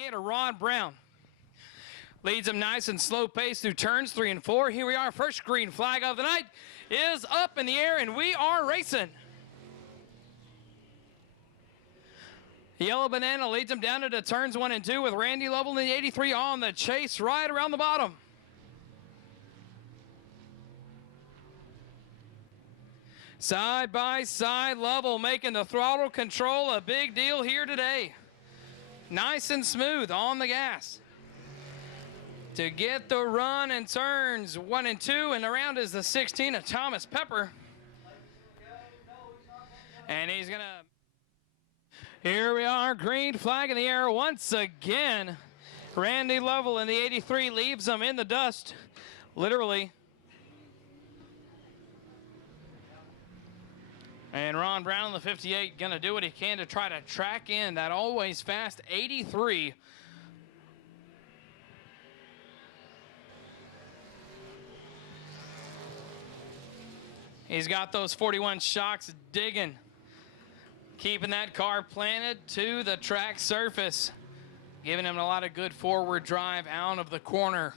58 of Ron Brown. Leads him nice and slow pace through turns 3 and 4. Here we are. First green flag of the night is up in the air, and we are racing. Yellow Banana leads him down into turns 1 and 2 with Randy Lovell in the 83 on the chase right around the bottom. Side by side, Lovell making the throttle control a big deal here today. Nice and smooth on the gas to get the run in turns 1 and 2, and around is the 16 of Thomas Pepper. And he's gonna, here we are, green flag in the air once again. Randy Lovell in the 83 leaves him in the dust, literally. And Ron Brown in the 58 gonna do what he can to try to track in that always fast 83. He's got those 41 shocks digging, keeping that car planted to the track surface, giving him a lot of good forward drive out of the corner.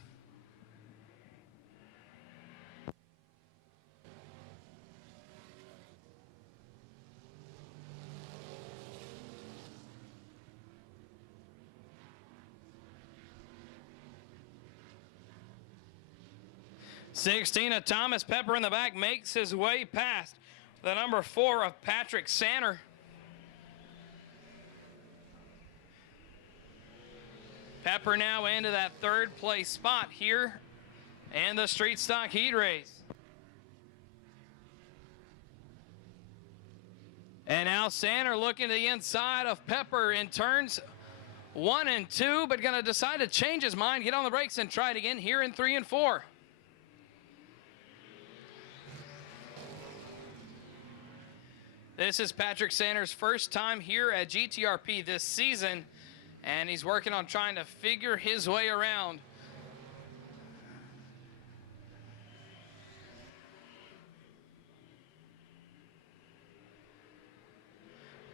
Sixteen of Thomas Pepper in the back makes his way past the number 4 of Patrick Sanner. Pepper now into that 3rd place spot here in the street stock heat race. And now Sanner looking to the inside of Pepper in turns 1 and 2, but gonna decide to change his mind, get on the brakes and try it again here in 3 and 4. This is Patrick Sanner's first time here at GTRP this season, and he's working on trying to figure his way around.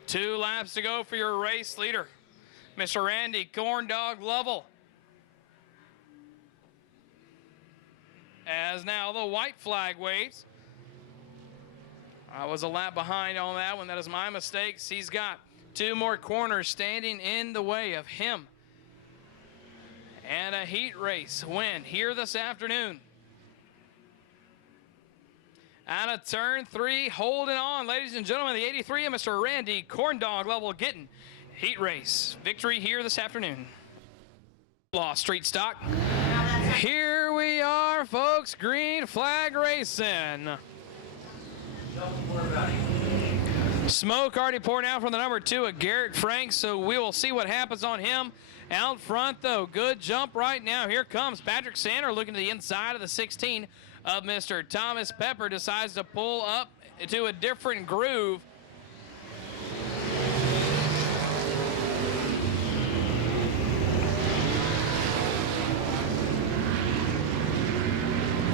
Two laps to go for your race leader, Mr. Randy Corndog Lovell. As now the white flag waves. I was a lap behind on that one. That is my mistake. He's got 2 more corners standing in the way of him. And a heat race win here this afternoon. Out of turn 3, holding on, ladies and gentlemen, the 83 of Mr. Randy Corndog Lovell getting heat race victory here this afternoon. Law Street Stock. Here we are, folks, green flag racing. Smoke already pouring out from the number 2 of Garrett Frank, so we will see what happens on him. Out front, though, good jump right now. Here comes Patrick Sanner looking to the inside of the 16 of Mr. Thomas Pepper. Decides to pull up to a different groove.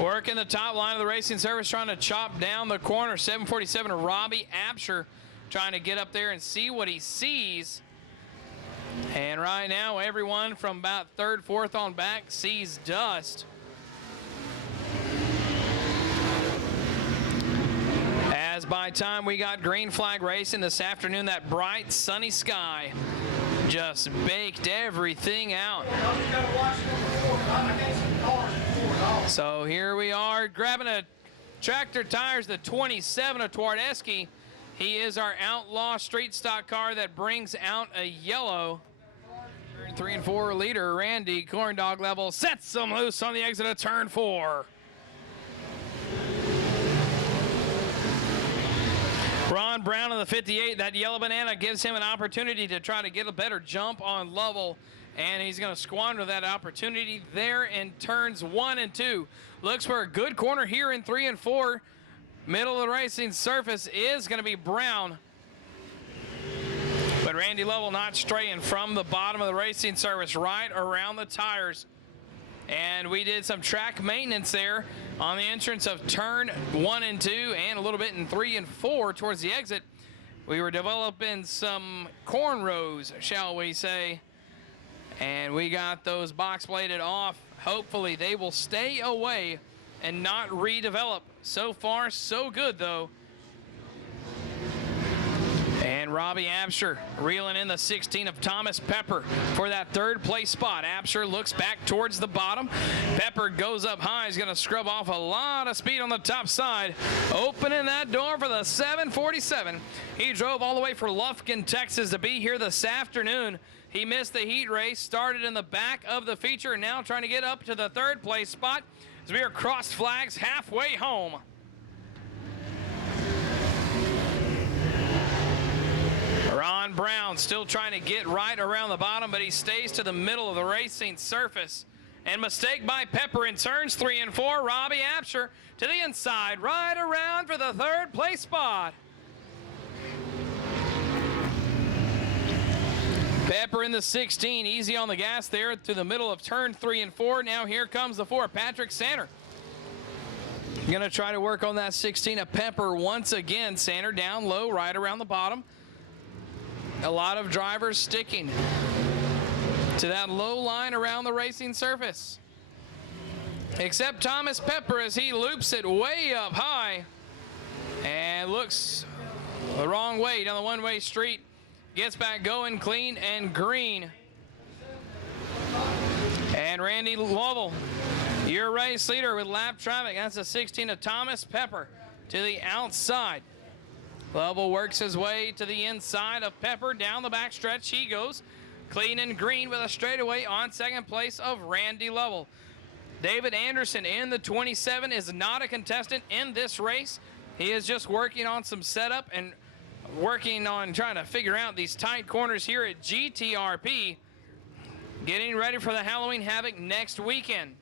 Working the top line of the racing service, trying to chop down the corner. 747 of Robbie Absher trying to get up there and see what he sees. And right now, everyone from about 3rd, 4th on back sees dust. As by the time we got green flag racing this afternoon, that bright sunny sky just baked everything out. So here we are grabbing a tractor tires, the 27 of Twardesky. He is our outlaw street stock car that brings out a yellow. 3 and 4 leader Randy Corndog Lovell sets them loose on the exit of turn 4. Ron Brown in the 58, that yellow banana gives him an opportunity to try to get a better jump on Lovell, and he's going to squander that opportunity there in turns 1 and 2. Looks for a good corner here in 3 and 4. Middle of the racing surface is going to be Brown, but Randy Lovell not straying from the bottom of the racing surface right around the tires. And we did some track maintenance there on the entrance of turn 1 and 2 and a little bit in 3 and 4 towards the exit. We were developing some cornrows, shall we say. And we got those box bladed off. Hopefully they will stay away and not redevelop. So far, so good, though. And Robbie Absher reeling in the 16 of Thomas Pepper for that third place spot. Absher looks back towards the bottom. Pepper goes up high. He's going to scrub off a lot of speed on the top side. Opening that door for the 747. He drove all the way from Lufkin, Texas to be here this afternoon. He missed the heat race, started in the back of the feature, now trying to get up to the third place spot as we are crossed flags halfway home. Ron Brown still trying to get right around the bottom, but he stays to the middle of the racing surface. And mistake by Pepper in turns 3 and 4. Robbie Absher to the inside, right around for the third place spot. Pepper in the 16, easy on the gas there to the middle of turn 3 and 4. Now here comes the 4, Patrick Sander. Going to try to work on that 16 of Pepper once again. Sander down low, right around the bottom. A lot of drivers sticking to that low line around the racing surface. Except Thomas Pepper as he loops it way up high and looks the wrong way down the one-way street. Gets back going clean and green. And Randy Lovell, your race leader with lap traffic. That's the 16 of Thomas Pepper to the outside. Lovell works his way to the inside of Pepper. Down the back stretch he goes. Clean and green with a straightaway on second place of Randy Lovell. David Anderson in the 27 is not a contestant in this race. He is just working on some setup and working on trying to figure out these tight corners here at GTRP. Getting ready for the Halloween Havoc next weekend.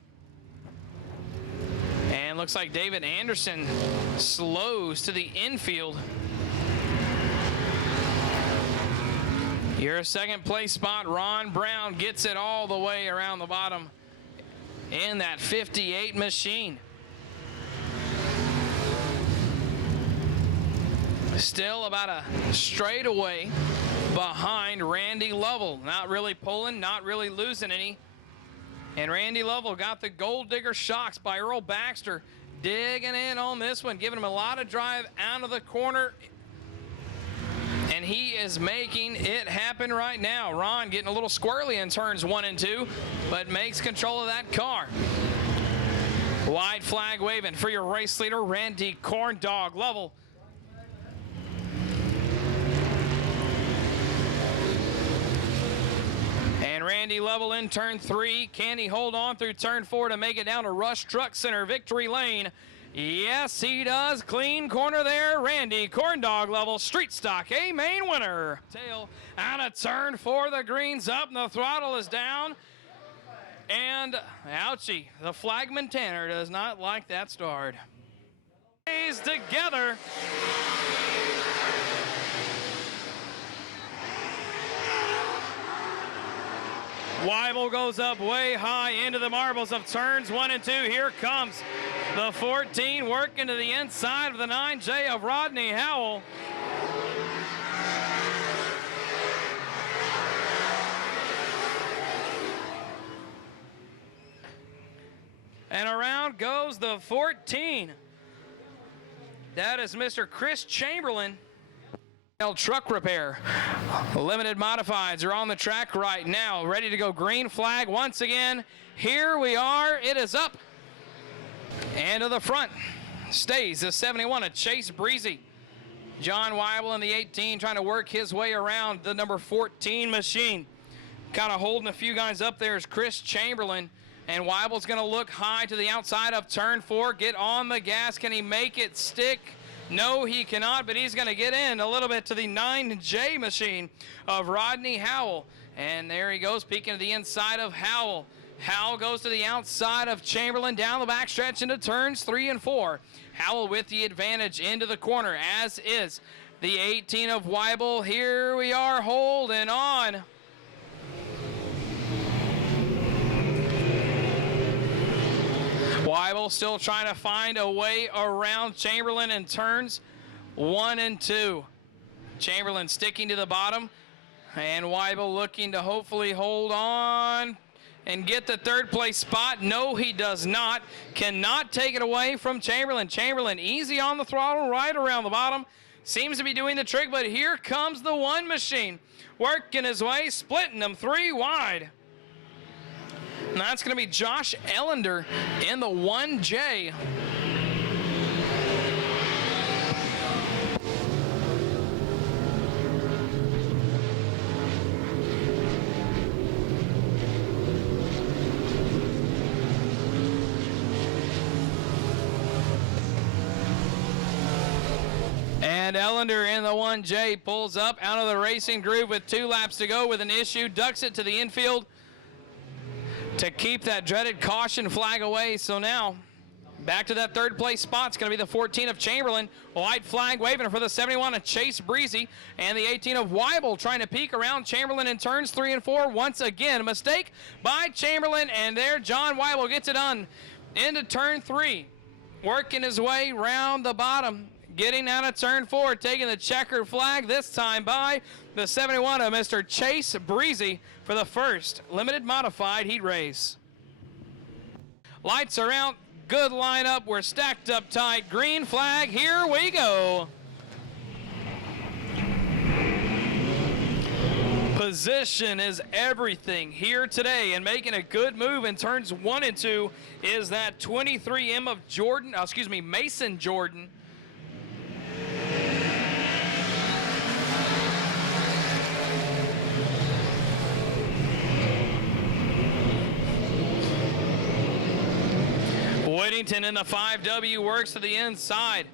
And looks like David Anderson slows to the infield. Your second place spot, Ron Brown gets it all the way around the bottom in that 58 machine. Still about a straightaway behind Randy Lovell. Not really pulling, not really losing any. And Randy Lovell got the Gold Digger shocks by Earl Baxter. Digging in on this one, giving him a lot of drive out of the corner. And he is making it happen right now. Ron getting a little squirrely in turns 1 and 2, but makes control of that car. Wide flag waving for your race leader, Randy Corndog Lovell. And Randy Lovell in turn 3. Can he hold on through turn 4 to make it down to Rush Truck Center victory lane? Yes, he does. Clean corner there. Randy Corndog Lovell, street stock, a main winner. Tail out of turn 4. The green's up and the throttle is down. And ouchie, the flagman Tanner does not like that start. Stays together. Weibel goes up way high into the marbles of turns 1 and 2. Here comes the 14 working to the inside of the 9J of Rodney Howell. And around goes the 14. That is Mr. Chris Chamberlain. Truck repair. Limited modifieds are on the track right now, ready to go. Green flag once again. Here we are. It is up and to the front. Stays the 71 of Chase Breezy. John Weibel in the 18 trying to work his way around the number 14 machine. Kind of holding a few guys up there is Chris Chamberlain. And Weibel's going to look high to the outside of turn 4. Get on the gas. Can he make it stick? No, he cannot, but he's going to get in a little bit to the 9J machine of Rodney Howell. And there he goes, peeking to the inside of Howell. Howell goes to the outside of Chamberlain, down the backstretch into turns 3 and 4. Howell with the advantage into the corner, as is the 18 of Weibel. Here we are holding on. Weibel still trying to find a way around Chamberlain in turns 1 and 2. Chamberlain sticking to the bottom. And Weibel looking to hopefully hold on and get the third place spot. No, he does not. Cannot take it away from Chamberlain. Chamberlain easy on the throttle, right around the bottom. Seems to be doing the trick, but here comes the one machine. Working his way, splitting them 3 wide. And that's going to be Josh Ellender in the 1J. And Ellender in the 1J pulls up out of the racing groove with 2 laps to go with an issue, ducks it to the infield to keep that dreaded caution flag away. So now back to that third place spot. It's going to be the 14 of Chamberlain. White flag waving for the 71 of Chase Breezy. And the 18 of Weibel trying to peek around Chamberlain in turns 3 and 4. Once again, a mistake by Chamberlain. And there John Weibel gets it done into turn 3. Working his way round the bottom. Getting out of turn 4, taking the checkered flag, this time by the 71 of Mr. Chase Breezy for the first limited modified heat race. Lights are out, good lineup, we're stacked up tight. Green flag, here we go. Position is everything here today, and making a good move in turns 1 and 2 is that 23M of Mason Jordan. Whittington in the 5W works to the inside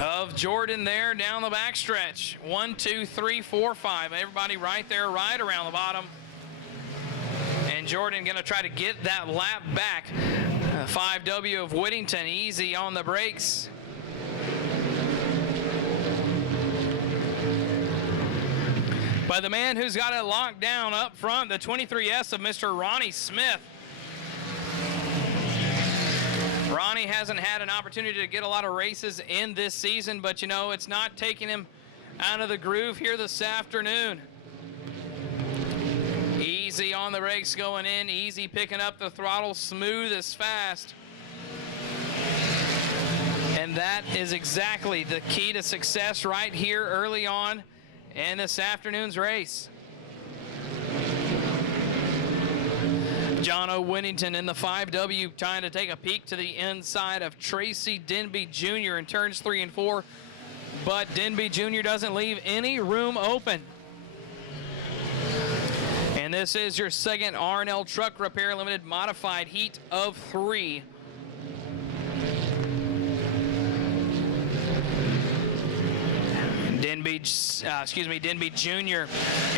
of Jordan there down the backstretch. 1, 2, 3, 4, 5. Everybody right there, right around the bottom. And Jordan going to try to get that lap back. 5W of Whittington easy on the brakes. By the man who's got it locked down up front, the 23S of Mr. Ronnie Smith. Ronnie hasn't had an opportunity to get a lot of races in this season, but you know, it's not taking him out of the groove here this afternoon. Easy on the brakes going in, easy picking up the throttle, smooth as fast. And that is exactly the key to success right here early on in this afternoon's race. John O. Whittington in the 5W trying to take a peek to the inside of Tracy Denby Jr. in turns 3 and 4, but Denby Jr. doesn't leave any room open. And this is your second R&L Truck Repair Limited Modified Heat of 3. Denby Jr.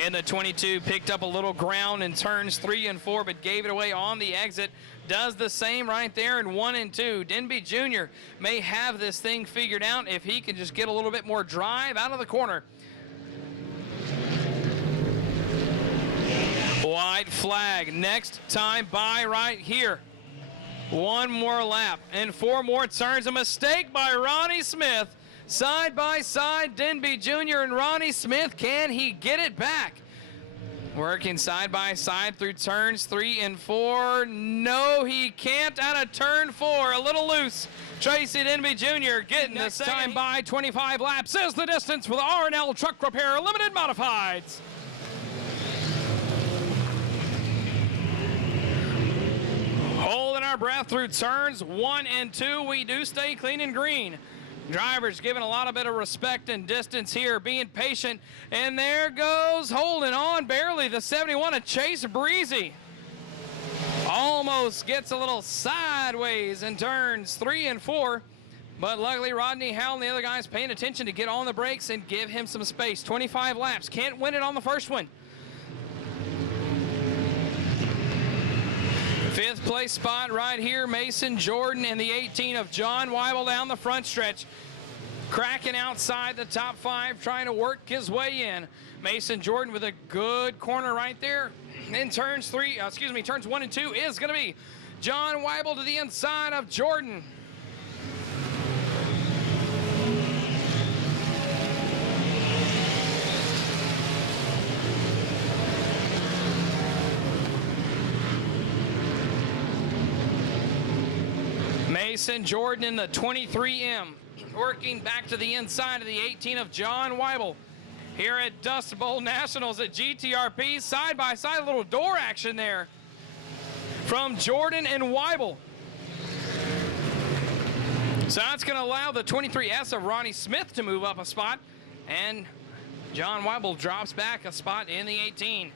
in the 22 picked up a little ground in turns 3 and 4, but gave it away on the exit. Does the same right there in 1 and 2. Denby Jr. may have this thing figured out if he can just get a little bit more drive out of the corner. White flag, next time by right here. 1 more lap and 4 more turns. A mistake by Ronnie Smith. Side by side, Denby Jr. and Ronnie Smith. Can he get it back? Working side by side through turns 3 and 4. No, he can't out of turn 4. A little loose. Tracy Denby Jr. getting this time by 25 laps is the distance for the R&L Truck Repair Limited Modifieds. Holding our breath through turns 1 and 2. We do stay clean and green. Drivers giving a lot of bit of respect and distance here, being patient. And there goes, holding on barely, the 71 of Chase Breezy. Almost gets a little sideways in turns 3 and 4. But luckily, Rodney Howell and the other guys paying attention to get on the brakes and give him some space. 25 laps, can't win it on the first one. 5th place spot right here, Mason Jordan and the 18 of John Weibel down the front stretch. Cracking outside the top 5, trying to work his way in. Mason Jordan with a good corner right there. In turns 1 and 2 is going to be John Weibel to the inside of Jordan. Jason Jordan in the 23M. Working back to the inside of the 18 of John Weibel. Here at Dust Bowl Nationals at GTRP, side by side, a little door action there from Jordan and Weibel. So that's going to allow the 23S of Ronnie Smith to move up a spot, and John Weibel drops back a spot in the 18.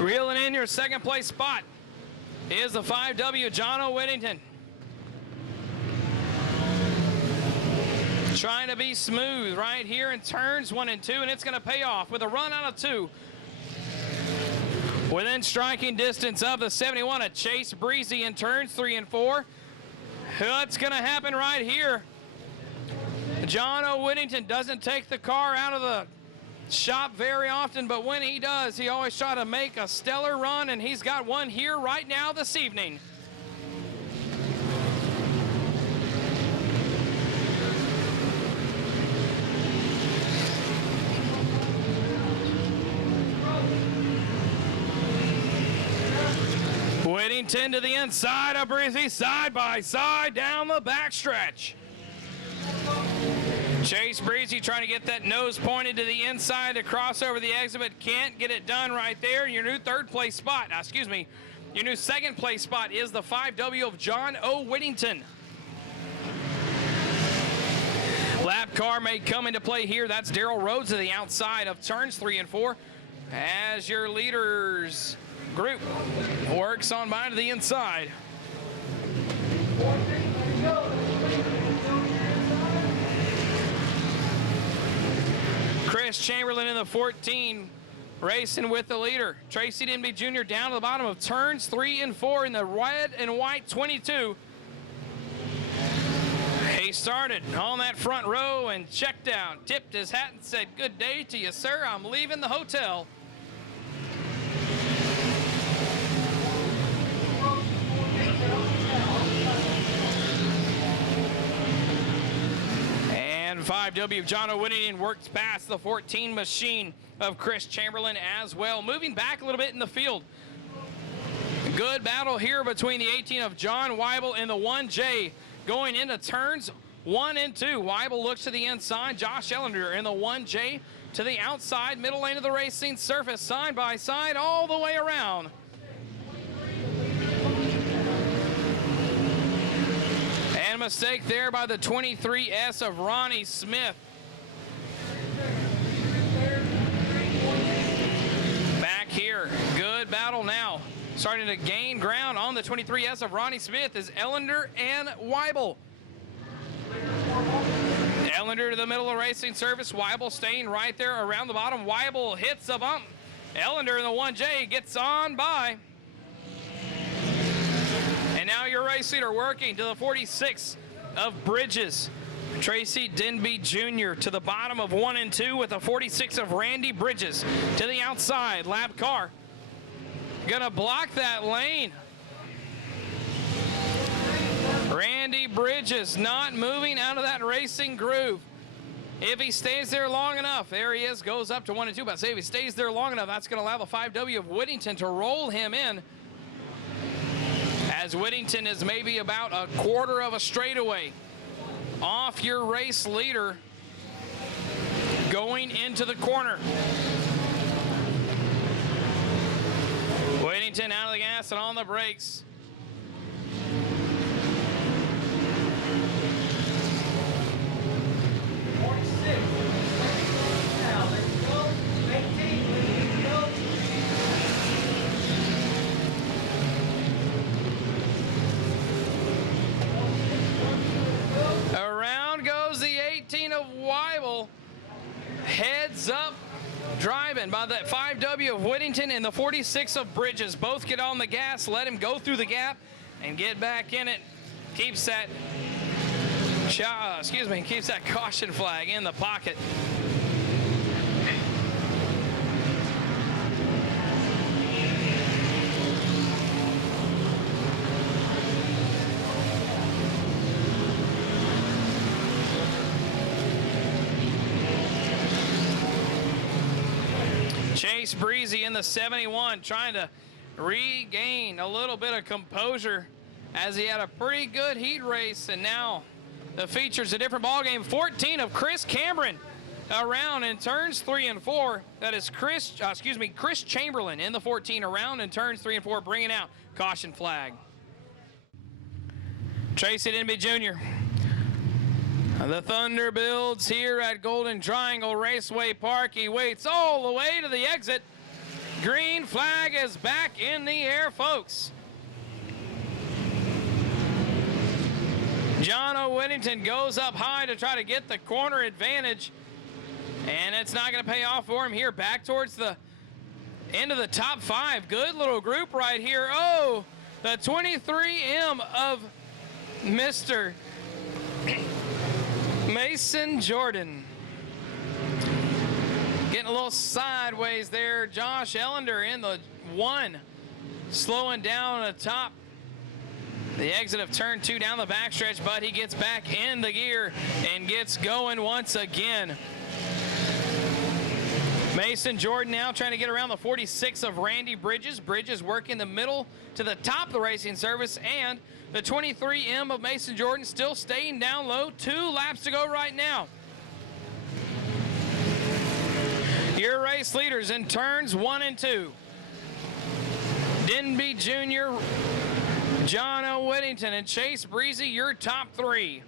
Reeling in your second place spot is the 5W John O. Whittington. Trying to be smooth right here in turns 1 and 2, and it's going to pay off with a run out of 2. Within striking distance of the 71, a Chase Breezy in turns 3 and 4. What's going to happen right here? John O. Whittington doesn't take the car out of the shop very often, but when he does, he always tries to make a stellar run, and he's got one here right now this evening. Whittington to the inside of Breezy, side by side down the backstretch. Chase Breezy trying to get that nose pointed to the inside to cross over the exhibit. Can't get it done right there. Your new third place spot, your new second place spot is the 5W of John O. Whittington. Lap car may come into play here. That's Darrell Rhodes to the outside of turns 3 and 4 as your leaders group works on by to the inside. Chris Chamberlain in the 14, racing with the leader. Tracy Denby Jr. down to the bottom of turns 3 and 4 in the red and white 22. He started on that front row and checked out, tipped his hat and said, "Good day to you, sir. I'm leaving the hotel." And 5W John O. Whittington works past the 14 machine of Chris Chamberlain as well. Moving back a little bit in the field. Good battle here between the 18 of John Weibel and the 1J going into turns 1 and 2. Weibel looks to the inside. Josh Ellender in the 1J to the outside, middle lane of the racing surface, side by side all the way around. And a mistake there by the 23S of Ronnie Smith. Back here, good battle now. Starting to gain ground on the 23S of Ronnie Smith is Ellender and Weibel. Ellender to the middle of racing surface. Weibel staying right there around the bottom. Weibel hits a bump. Ellender in the 1J gets on by. And now your race leader working to the 46 of Bridges. Tracy Denby Jr. to the bottom of 1 and 2 with the 46 of Randy Bridges to the outside. Lap car gonna block that lane. Randy Bridges not moving out of that racing groove. If he stays there long enough, there he is, goes up to 1 and 2. But say if he stays there long enough, that's gonna allow the 5W of Whittington to roll him in, as Whittington is maybe about a quarter of a straightaway off your race leader going into the corner. Whittington out of the gas and on the brakes. Around goes the 18 of Weibel. Heads up driving by the 5W of Whittington and the 46 of Bridges. Both get on the gas, let him go through the gap and get back in it. Keeps that keeps that caution flag in the pocket. Chase Breezy in the 71 trying to regain a little bit of composure as he had a pretty good heat race, and now the feature's a different ballgame. 14 of Chris Cameron around in turns 3 and 4. That is Chris Chamberlain in the 14 around in turns 3 and 4, bringing out caution flag. Tracy Denby Jr. The thunder builds here at Golden Triangle Raceway Park. He waits all the way to the exit. Green flag is back in the air, folks. John O. Whittington goes up high to try to get the corner advantage, and it's not going to pay off for him here. Back towards the end of the top 5. Good little group right here. Oh, the 23M of Mr. Mason Jordan. Getting a little sideways there. Josh Ellender in the 1. Slowing down at the top. The exit of turn 2 down the backstretch, but he gets back in the gear and gets going once again. Mason Jordan now trying to get around the 46 of Randy Bridges. Bridges working the middle to the top of the racing service, and the 23M of Mason Jordan still staying down low. 2 laps to go right now. Your race leaders in turns 1 and 2. Denby Jr., John O. Whittington, and Chase Breezy, your top 3.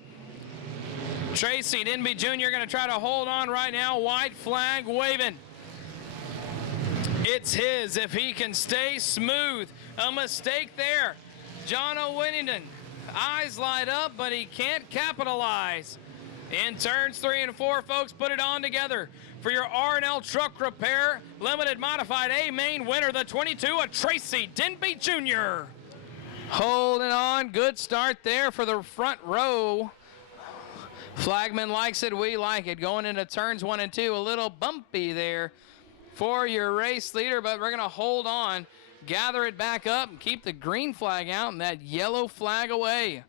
Tracy Denby Jr. going to try to hold on right now. White flag waving. It's his if he can stay smooth. A mistake there. John O. Whittington, eyes light up, but he can't capitalize. In turns 3 and 4, folks, put it on together. For your R&L Truck Repair Limited Modified A main winner, the 22 of Tracy Denby Jr. Holding on, good start there for the front row. Flagman likes it, we like it. Going into turns 1 and 2, a little bumpy there for your race leader, but we're gonna hold on, gather it back up, and keep the green flag out and that yellow flag away.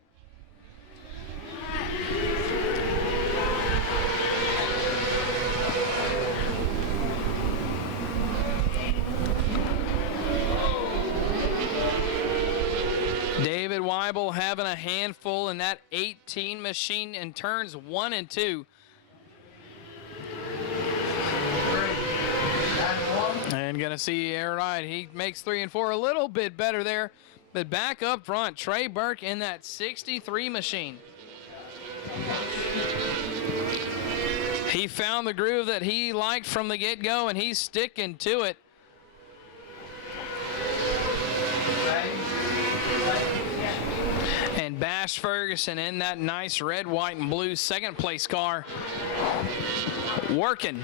David Weibel having a handful in that 18 machine in turns 1 and 2. And gonna see, right, he makes 3 and 4 a little bit better there. But back up front, Trey Burke in that 63 machine. He found the groove that he liked from the get-go, and he's sticking to it. And Bash Ferguson in that nice red, white, and blue second place car, working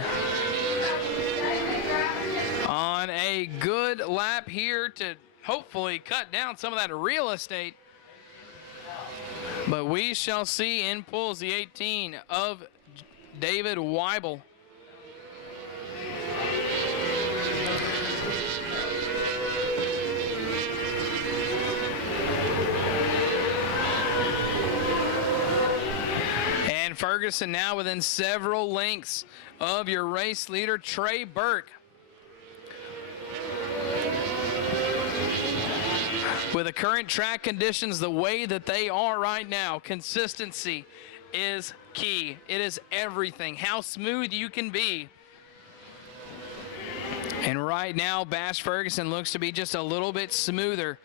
on a good lap here to hopefully cut down some of that real estate. But we shall see. In pulls the 18 of David Weibel. And Ferguson now within several lengths of your race leader, Trey Burke. With the current track conditions the way that they are right now, consistency is key. It is everything. How smooth you can be. And right now, Bash Ferguson looks to be just a little bit smoother.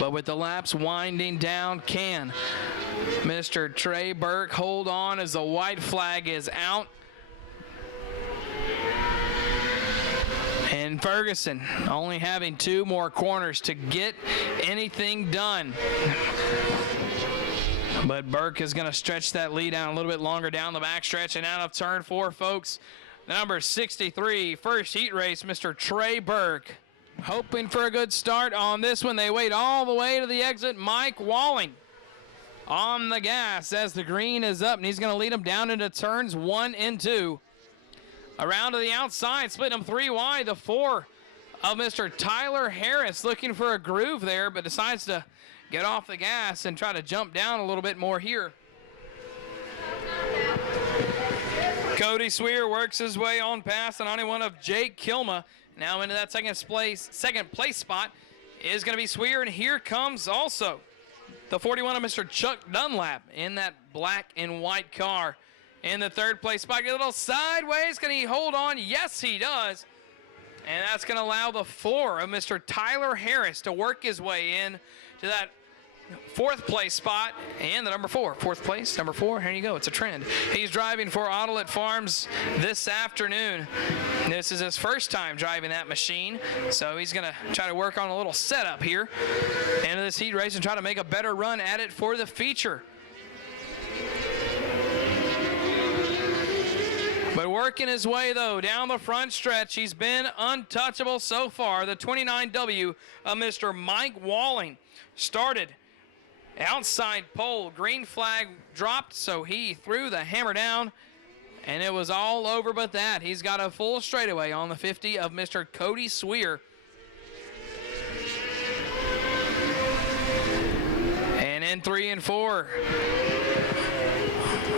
But with the laps winding down, can Mr. Trey Burke hold on as the white flag is out? And Ferguson only having 2 more corners to get anything done. But Burke is going to stretch that lead out a little bit longer down the backstretch and out of turn 4, folks. Number 63, first heat race, Mr. Trey Burke. Hoping for a good start on this one. They wait all the way to the exit. Mike Walling on the gas as the green is up, and he's going to lead them down into turns 1 and 2. Around to the outside, split them 3 wide. The 4 of Mr. Tyler Harris looking for a groove there, but decides to get off the gas and try to jump down a little bit more here. Cody Swear works his way on past the 91 of Jake Kilma. Now into that second place spot is going to be Swear, and here comes also the 41 of Mr. Chuck Dunlap in that black and white car. In the third place spot, get a little sideways. Can he hold on? Yes, he does. And that's going to allow the 4 of Mr. Tyler Harris to work his way in to that fourth place spot, and the number 4, fourth place, number 4, here you go, it's a trend. He's driving for Autolet Farms this afternoon. This is his first time driving that machine, so he's gonna try to work on a little setup here into this heat race and try to make a better run at it for the feature. But working his way, though, down the front stretch, he's been untouchable so far. The 29W of Mr. Mike Walling started outside pole. Green flag dropped, so he threw the hammer down, and it was all over but that. He's got a full straightaway on the 50 of Mr. Cody Swear. And in 3 and 4,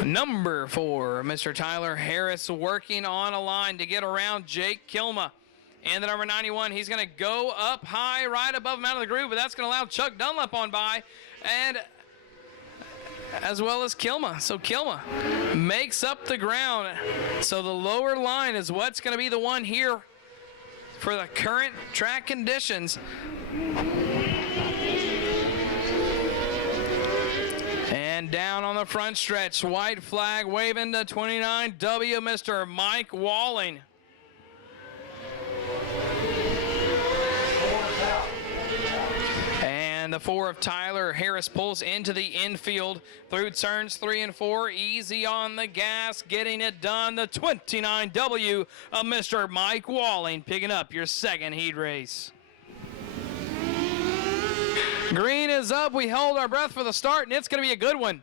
number 4, Mr. Tyler Harris working on a line to get around Jake Kilma. And the number 91, he's going to go up high right above him out of the groove, but that's going to allow Chuck Dunlap on by, and as well as Kilma. So Kilma makes up the ground. So the lower line is what's going to be the one here for the current track conditions. And down on the front stretch, white flag waving to 29W, Mr. Mike Walling. And the 4 of Tyler Harris pulls into the infield through turns 3 and 4. Easy on the gas, getting it done. The 29W of Mr. Mike Walling picking up your second heat race. Green is up. We hold our breath for the start, and it's going to be a good one.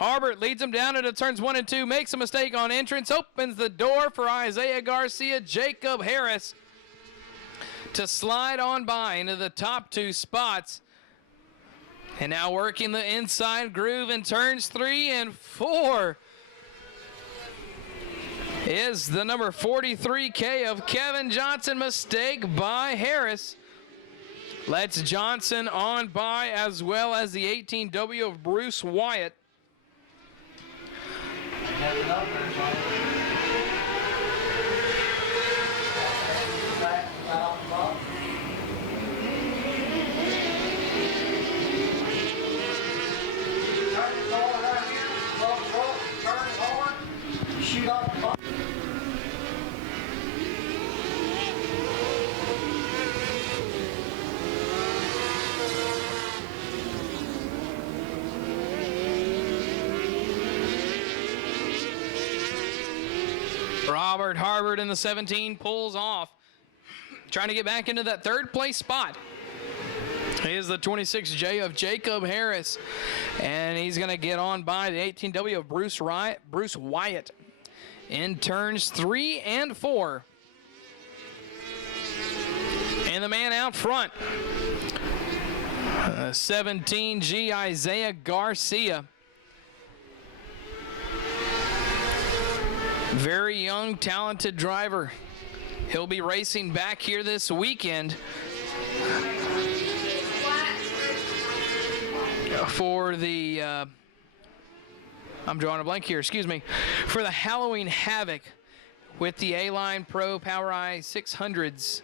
Harbert leads him down into turns 1 and 2, makes a mistake on entrance, opens the door for Isaiah Garcia, Jacob Harris to slide on by into the top 2 spots. And now working the inside groove in turns 3 and 4 is the number 43K of Kevin Johnson. Mistake by Harris. Lets Johnson on by, as well as the 18W of Bruce Wyatt. Robert Harbert in the 17 pulls off, trying to get back into that third place spot. Here's the 26J of Jacob Harris, and he's going to get on by the 18W of Bruce Wyatt in turns 3 and 4. And the man out front, 17G Isaiah Garcia. Very young, talented driver. He'll be racing back here this weekend for the, I'm drawing a blank here, excuse me, for the Halloween Havoc with the A-Line Pro Power Eye 600s.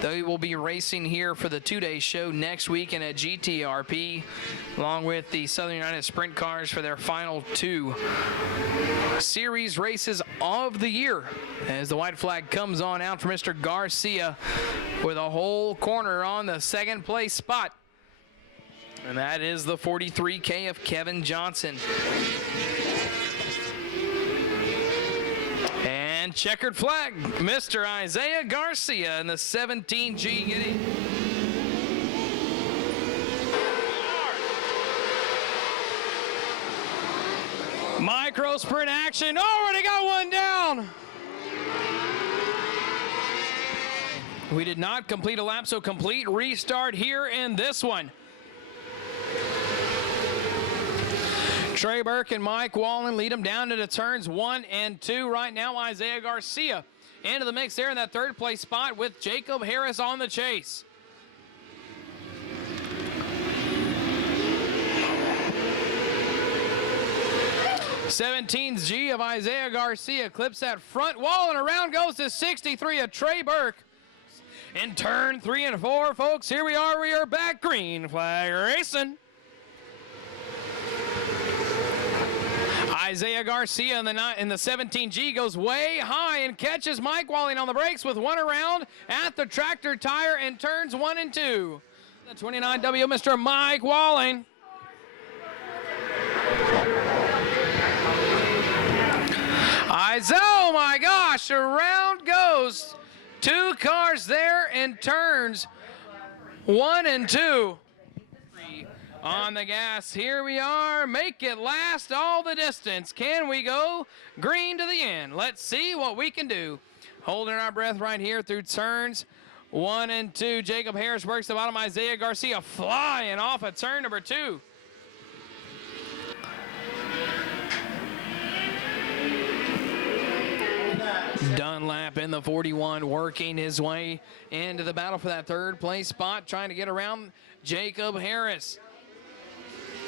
They will be racing here for the 2-day show next weekend at GTRP, along with the Southern United Sprint Cars for their final 2 series races of the year, as the white flag comes on out for Mr. Garcia with a whole corner on the second place spot. And that is the 43K of Kevin Johnson. And checkered flag, Mr. Isaiah Garcia in the 17G getting. Micro sprint action, already got one down. We did not complete a lap, so complete restart here in this one. Trey Burke and Mike Wallen lead them down to the turns 1 and 2. Right now, Isaiah Garcia into the mix there in that third place spot with Jacob Harris on the chase. G of Isaiah Garcia clips that front wall, and around goes to 63 of Trey Burke. In turn 3 and 4, folks, here we are back, green flag racing. Isaiah Garcia in the 17G goes way high and catches Mike Walling on the brakes with one around at the tractor tire in turns 1 and 2. The 29W, Mr. Mike Walling. Oh my gosh, around goes 2 cars there in turns 1 and 2. On the gas, here we are, make it last all the distance. Can we go green to the end? Let's see what we can do. Holding our breath right here through turns 1 and 2. Jacob Harris works the bottom. Isaiah Garcia flying off of turn number 2. Dunlap in the 41 working his way into the battle for that third place spot, trying to get around Jacob Harris.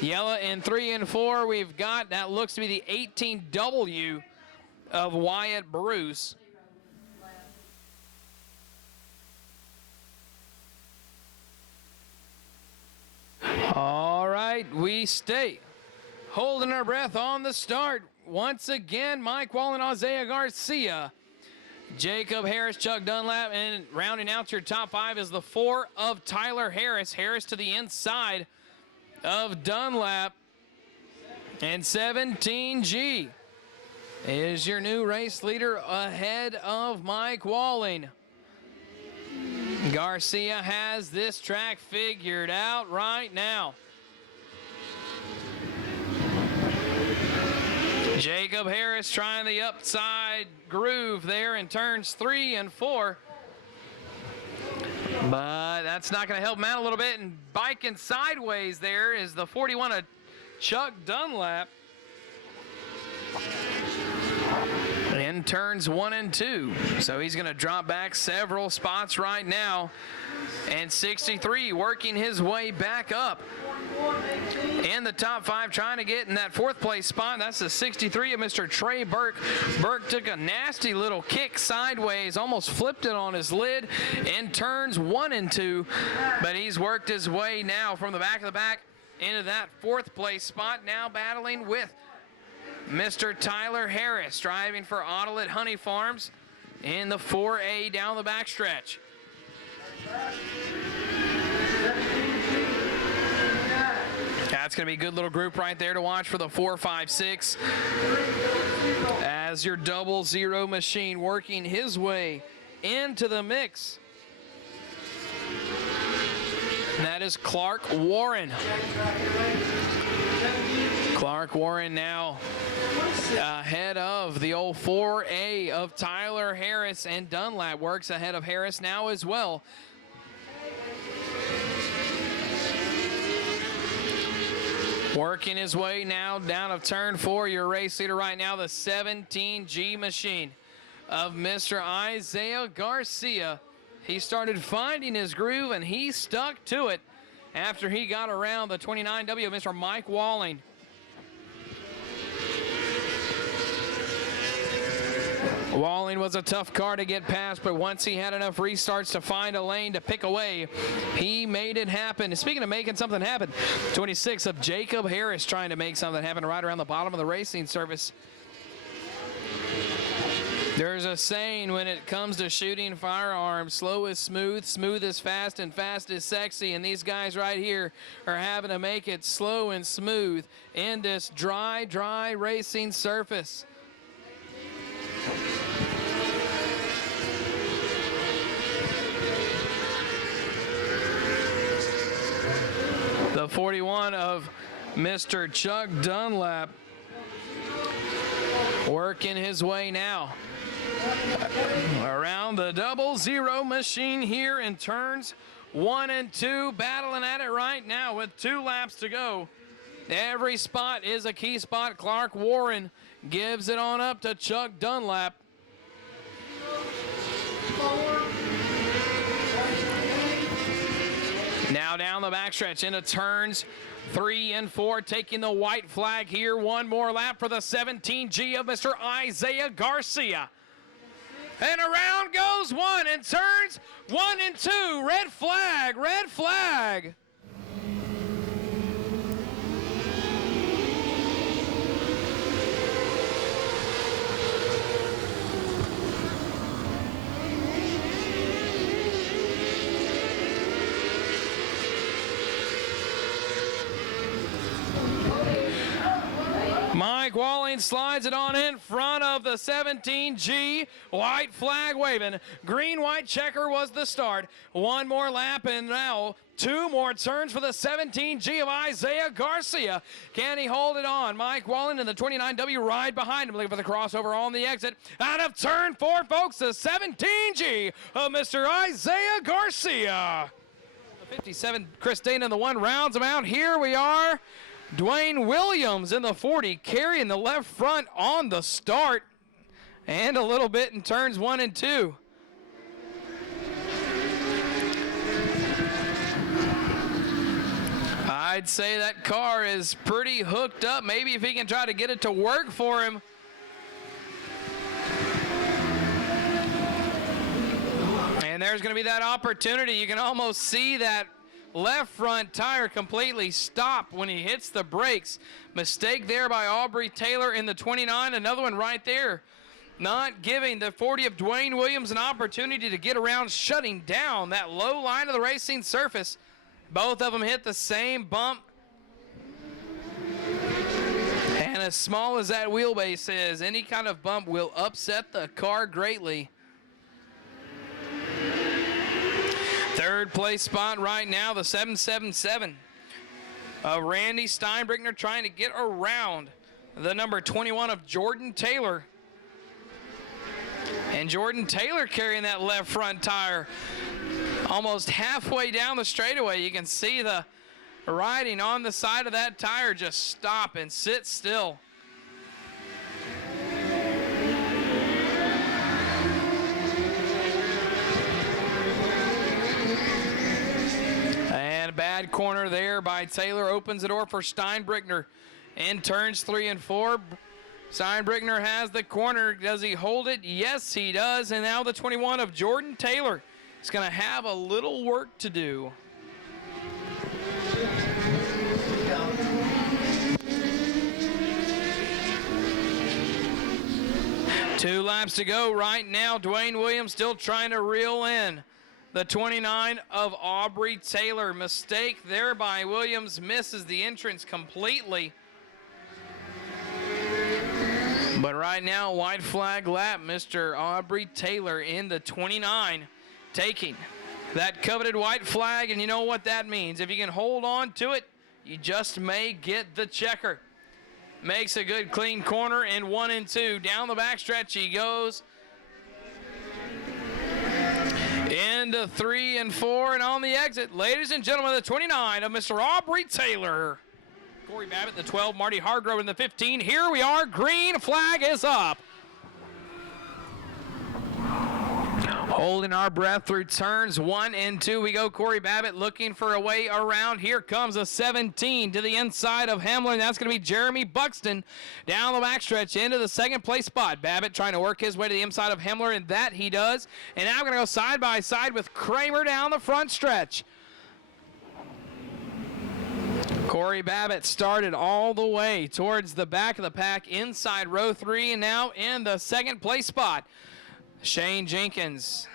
Yellow in 3 and 4, we've got, that looks to be the 18W of Wyatt Bruce. All right, we stay holding our breath on the start. Once again, Mike Wallen, Isaiah Garcia, Jacob Harris, Chuck Dunlap, and rounding out your top 5 is the 4 of Tyler Harris. Harris to the inside of Dunlap. And 17G is your new race leader ahead of Mike Walling. Garcia has this track figured out right now. Jacob Harris trying the upside groove there in turns 3 and 4. But that's not going to help him out a little bit. And biking sideways there is the 41 of Chuck Dunlap. In turns 1 and 2. So he's going to drop back several spots right now. And 63 working his way back up in the top 5, trying to get in that 4th place spot. That's the 63 of Mr. Trey Burke. Burke took a nasty little kick sideways, almost flipped it on his lid in turns 1 and 2. But he's worked his way now from the back of the pack into that 4th place spot, now battling with Mr. Tyler Harris, driving for Autolet Honey Farms in the 4A down the backstretch. That's going to be a good little group right there to watch for the 4, 5, 6. As your 00 machine working his way into the mix. And that is Clark Warren. Clark Warren now ahead of the old 4A of Tyler Harris, and Dunlap works ahead of Harris now as well. Working his way now down of turn 4, your race leader right now, the 17G machine of Mr. Isaiah Garcia. He started finding his groove and he stuck to it after he got around the 29W of Mr. Mike Walling. Walling was a tough car to get past, but once he had enough restarts to find a lane to pick away, he made it happen. Speaking of making something happen, 26 of Jacob Harris trying to make something happen right around the bottom of the racing surface. There's a saying when it comes to shooting firearms, slow is smooth, smooth is fast, and fast is sexy. And these guys right here are having to make it slow and smooth in this dry racing surface. The 41 of Mr. Chuck Dunlap working his way now around the 00 machine here in turns 1 and 2, battling at it right now with 2 laps to go. Every spot is a key spot. Clark Warren gives it on up to Chuck Dunlap. Now down the backstretch into turns 3 and 4, taking the white flag here. One more lap for the 17G of Mr. Isaiah Garcia. And around goes one in turns 1 and 2. Red flag, red flag. Mike Walling slides it on in front of the 17G. White flag waving. Green-white checker was the start. One more lap and now 2 more turns for the 17G of Isaiah Garcia. Can he hold it on? Mike Walling and the 29W ride behind him, looking for the crossover on the exit. Out of turn 4, folks, the 17G of Mr. Isaiah Garcia. The 57, Chris Dana in the 1 rounds him out. Here we are. Dwayne Williams in the 40 carrying the left front on the start and a little bit in turns 1 and 2. I'd say that car is pretty hooked up. Maybe if he can try to get it to work for him. And there's going to be that opportunity. You can almost see that left front tire completely stop when he hits the brakes. Mistake there by Aubrey Taylor in the 29. Another one right there. Not giving the 40 of Dwayne Williams an opportunity to get around, shutting down that low line of the racing surface. Both of them hit the same bump. And as small as that wheelbase is, any kind of bump will upset the car greatly. Third place spot right now, the 777 of Randy Steinbrickner trying to get around the number 21 of Jordan Taylor. And Jordan Taylor carrying that left front tire almost halfway down the straightaway. You can see the riding on the side of that tire just stop and sit still. And a bad corner there by Taylor opens the door for Steinbrickner in turns 3 and 4. Steinbrickner has the corner. Does he hold it? Yes, he does. And now the 21 of Jordan Taylor is going to have a little work to do. Two laps to go right now. Dwayne Williams still trying to reel in the 29 of Aubrey Taylor. Mistake there by Williams, misses the entrance completely. But right now, white flag lap, Mr. Aubrey Taylor in the 29, taking that coveted white flag, and you know what that means. If you can hold on to it, you just may get the checker. Makes a good clean corner in 1 and 2. Down the backstretch he goes. Into 3 and 4, and on the exit, ladies and gentlemen, the 29 of Mr. Aubrey Taylor. Corey Babbitt, the 12, Marty Hargrove in the 15. Here we are, green flag is up. Holding our breath through turns 1 and 2. We go Corey Babbitt looking for a way around. Here comes a 17 to the inside of Hamler, and that's going to be Jeremy Buxton down the backstretch into the second place spot. Babbitt trying to work his way to the inside of Hamler, and that he does. And now we're going to go side by side with Kramer down the front stretch. Corey Babbitt started all the way towards the back of the pack inside row 3, and now in the second place spot. Shane Jenkins.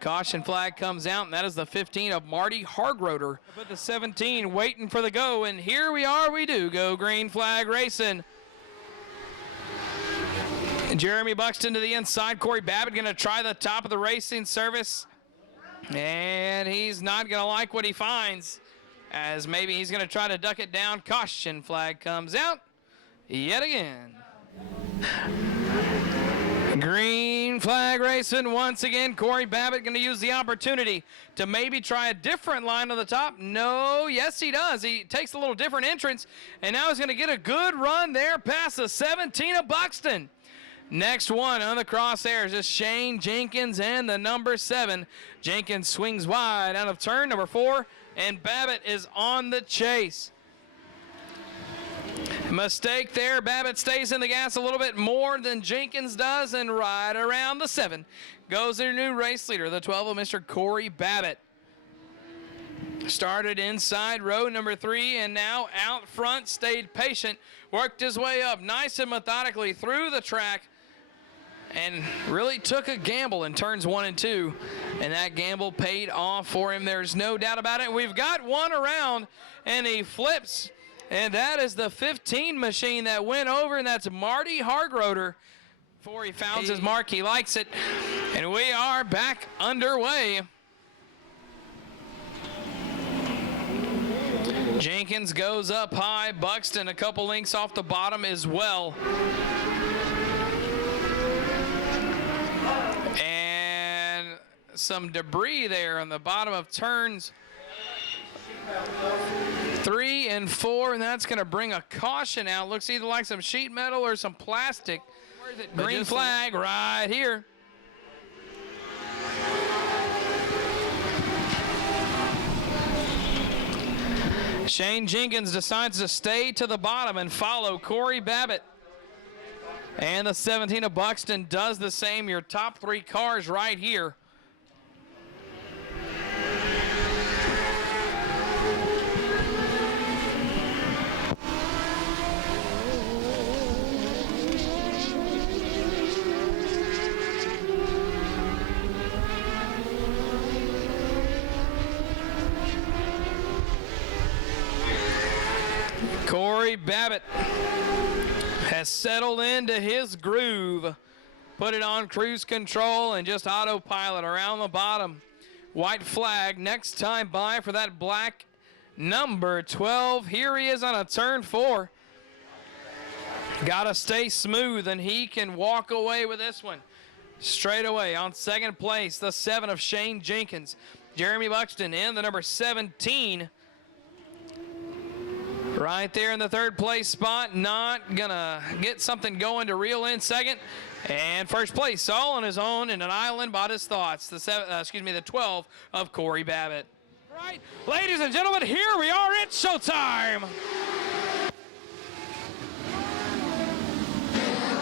Caution flag comes out, and that is the 15 of Marty Hargroder. But the 17 waiting for the go, and here we are, we do go green flag racing. Jeremy Buxton to the inside. Corey Babbitt going to try the top of the racing service, and he's not going to like what he finds, as maybe he's going to try to duck it down. Caution flag comes out yet again. Green flag racing once again. Corey Babbitt going to use the opportunity to maybe try a different line on the top. No, yes he does. He takes a little different entrance, and now he's going to get a good run there past the 17 of Buxton. Next one on the crosshairs is Shane Jenkins and the number 7. Jenkins swings wide out of turn number 4, and Babbitt is on the chase. Mistake there. Babbitt stays in the gas a little bit more than Jenkins does, and right around the 7 goes their new race leader, the 12 of Mr. Corey Babbitt. Started inside row number 3, and now out front, stayed patient, worked his way up nice and methodically through the track, and really took a gamble in turns 1 and 2, and that gamble paid off for him. There's no doubt about it. We've got one around, and he flips. And that is the 15 machine that went over, and that's Marty Hargroder. Before he founds his mark, he likes it. And we are back underway. Jenkins goes up high. Buxton a couple lengths off the bottom as well. And some debris there on the bottom of turns 3 and 4, and that's going to bring a caution out. Looks either like some sheet metal or some plastic. Green flag right here. Shane Jenkins decides to stay to the bottom and follow Corey Babbitt. And the 17 of Buxton does the same. Your top 3 cars right here. Corey Babbitt has settled into his groove, put it on cruise control and just autopilot around the bottom. White flag next time by for that black number 12. Here he is on a turn 4. Gotta stay smooth, and he can walk away with this one. Straight away on second place, the 7 of Shane Jenkins. Jeremy Buxton in the number 17. Right there in the third place spot, not gonna get something going to reel in second. And first place, all on his own in an island by his thoughts. The 12 of Corey Babbitt. Right, ladies and gentlemen, here we are. It's showtime.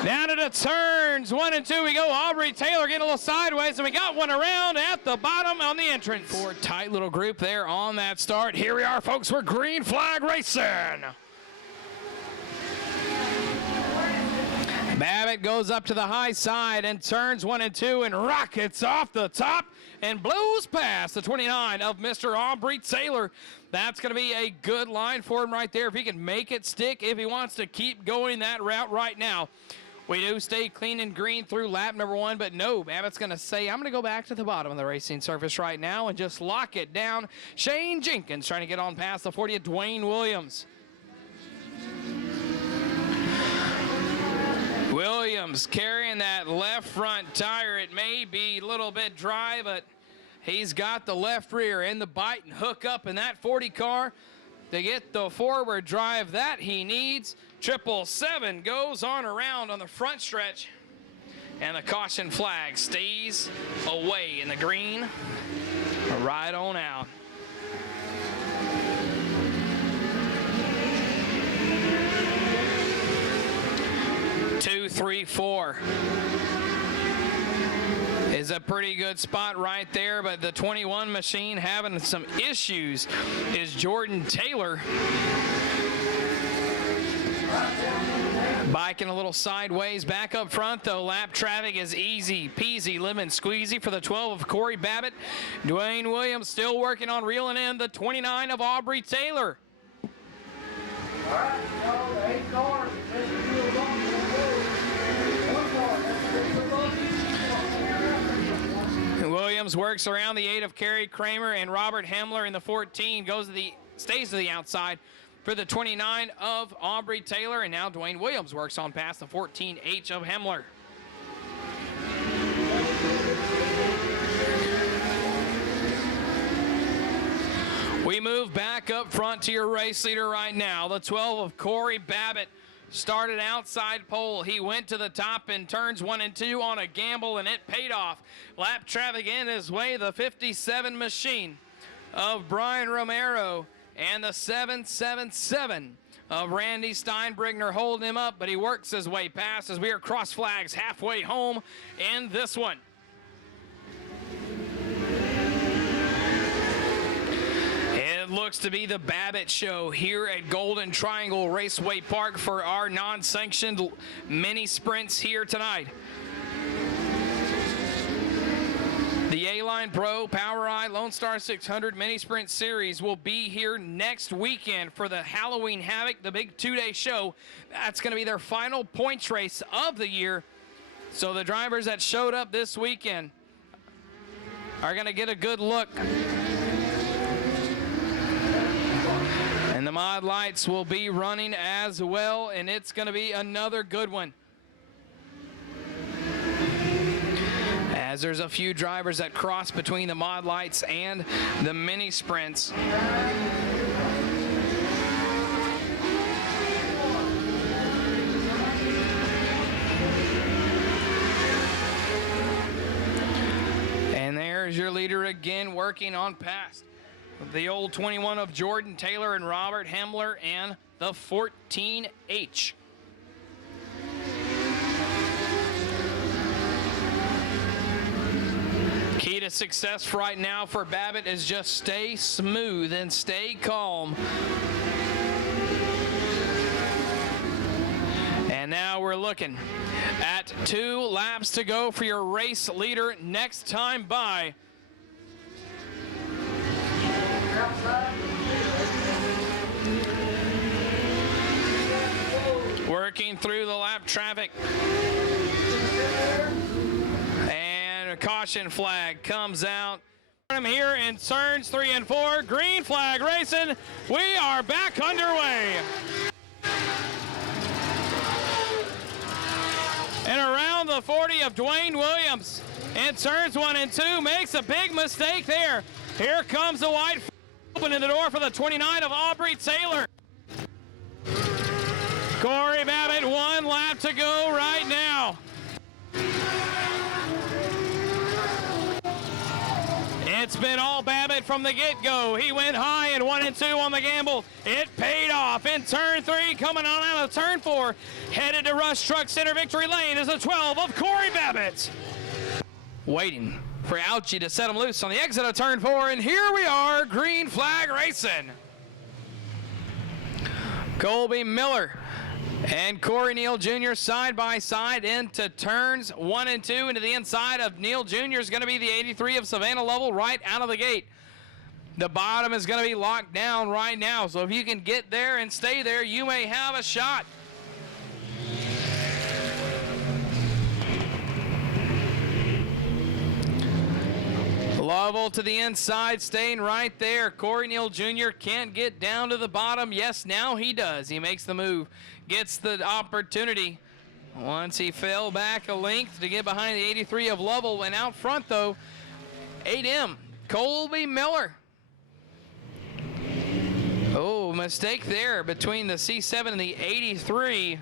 Down to the turns 1 and 2 we go. Aubrey Taylor getting a little sideways, and we got one around at the bottom on the entrance. For a tight little group there on that start. Here we are, folks. We're green flag racing. Babbitt goes up to the high side and turns 1 and 2 and rockets off the top and blows past the 29 of Mr. Aubrey Taylor. That's going to be a good line for him right there if he can make it stick, if he wants to keep going that route right now. We do stay clean and green through lap number 1, but no, Babbitt's going to say, I'm going to go back to the bottom of the racing surface right now and just lock it down. Shane Jenkins trying to get on past the 40 of Dwayne Williams. Williams carrying that left front tire. It may be a little bit dry, but he's got the left rear and the bite and hook up in that 40 car to get the forward drive that he needs. 777 goes on around on the front stretch, and the caution flag stays away in the green. Right on out. Two, 3, 4 is a pretty good spot right there, but the 21 machine having some issues is Jordan Taylor. Biking a little sideways back up front, though. Lap traffic is easy peasy lemon squeezy for the 12 of Corey Babbitt. Dwayne Williams still working on reeling in the 29 of Aubrey Taylor. All right, so 8 cars. Williams works around the 8 of Kerry Kramer, and Robert Hemler in the 14 stays to the outside for the 29 of Aubrey Taylor, and now Dwayne Williams works on past the 14H of Hemler. We move back up front to your race leader right now. The 12 of Corey Babbitt started outside pole. He went to the top in turns 1 and 2 on a gamble, and it paid off. Lap traffic in his way. The 57 machine of Brian Romero and the 777 of Randy Steinbrigner holding him up, but he works his way past as we are cross flags halfway home in this one. It looks to be the Babbitt show here at Golden Triangle Raceway Park for our non-sanctioned mini sprints here tonight. The A-Line Pro PowerEye Lone Star 600 Mini Sprint Series will be here next weekend for the Halloween Havoc, the big 2-day show. That's going to be their final points race of the year. So the drivers that showed up this weekend are going to get a good look. And the mod lights will be running as well, and it's going to be another good one. As there's a few drivers that cross between the mod lights and the mini sprints. And there's your leader again, working on past the old 21 of Jordan Taylor and Robert Hemler and the 14H. Key to success right now for Babbitt is just stay smooth and stay calm. And now we're looking at 2 laps to go for your race leader next time by. Working through the lap traffic. And a caution flag comes out. I'm here in turns 3 and 4. Green flag racing. We are back underway. And around the 40 of Dwayne Williams in turns 1 and 2 makes a big mistake there. Here comes the white opening the door for the 29 of Aubrey Taylor. Corey Babbitt, 1 lap to go right now. It's been all Babbitt from the get-go. He went high in 1 and 2 on the gamble. It paid off in turn 3, coming on out of turn 4. Headed to Rush Truck Center Victory Lane is the 12 of Corey Babbitt. Waiting for Ouchie to set him loose on the exit of turn 4, and here we are, green flag racing. Colby Miller and Corey Neal Jr. side by side into turns 1 and 2. Into the inside of Neal Jr. is going to be the 83 of Savannah Lovell right out of the gate. The bottom is going to be locked down right now, so if you can get there and stay there, you may have a shot. Lovell to the inside, staying right there. Corey Neal Jr. can't get down to the bottom. Yes, now he does. He makes the move, gets the opportunity. Once he fell back a length to get behind the 83 of Lovell. And out front, though, 8M, Colby Miller. Oh, mistake there between the C7 and the 83.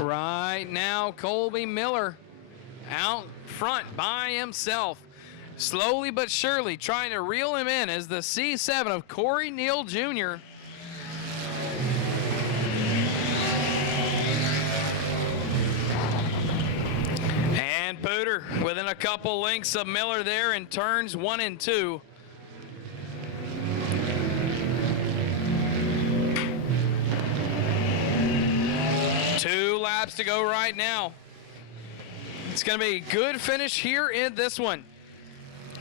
Right now, Colby Miller out front by himself. Slowly but surely trying to reel him in as the C7 of Corey Neal Jr. And Pooter within a couple lengths of Miller there in turns 1 and 2. Two laps to go right now. It's going to be a good finish here in this one.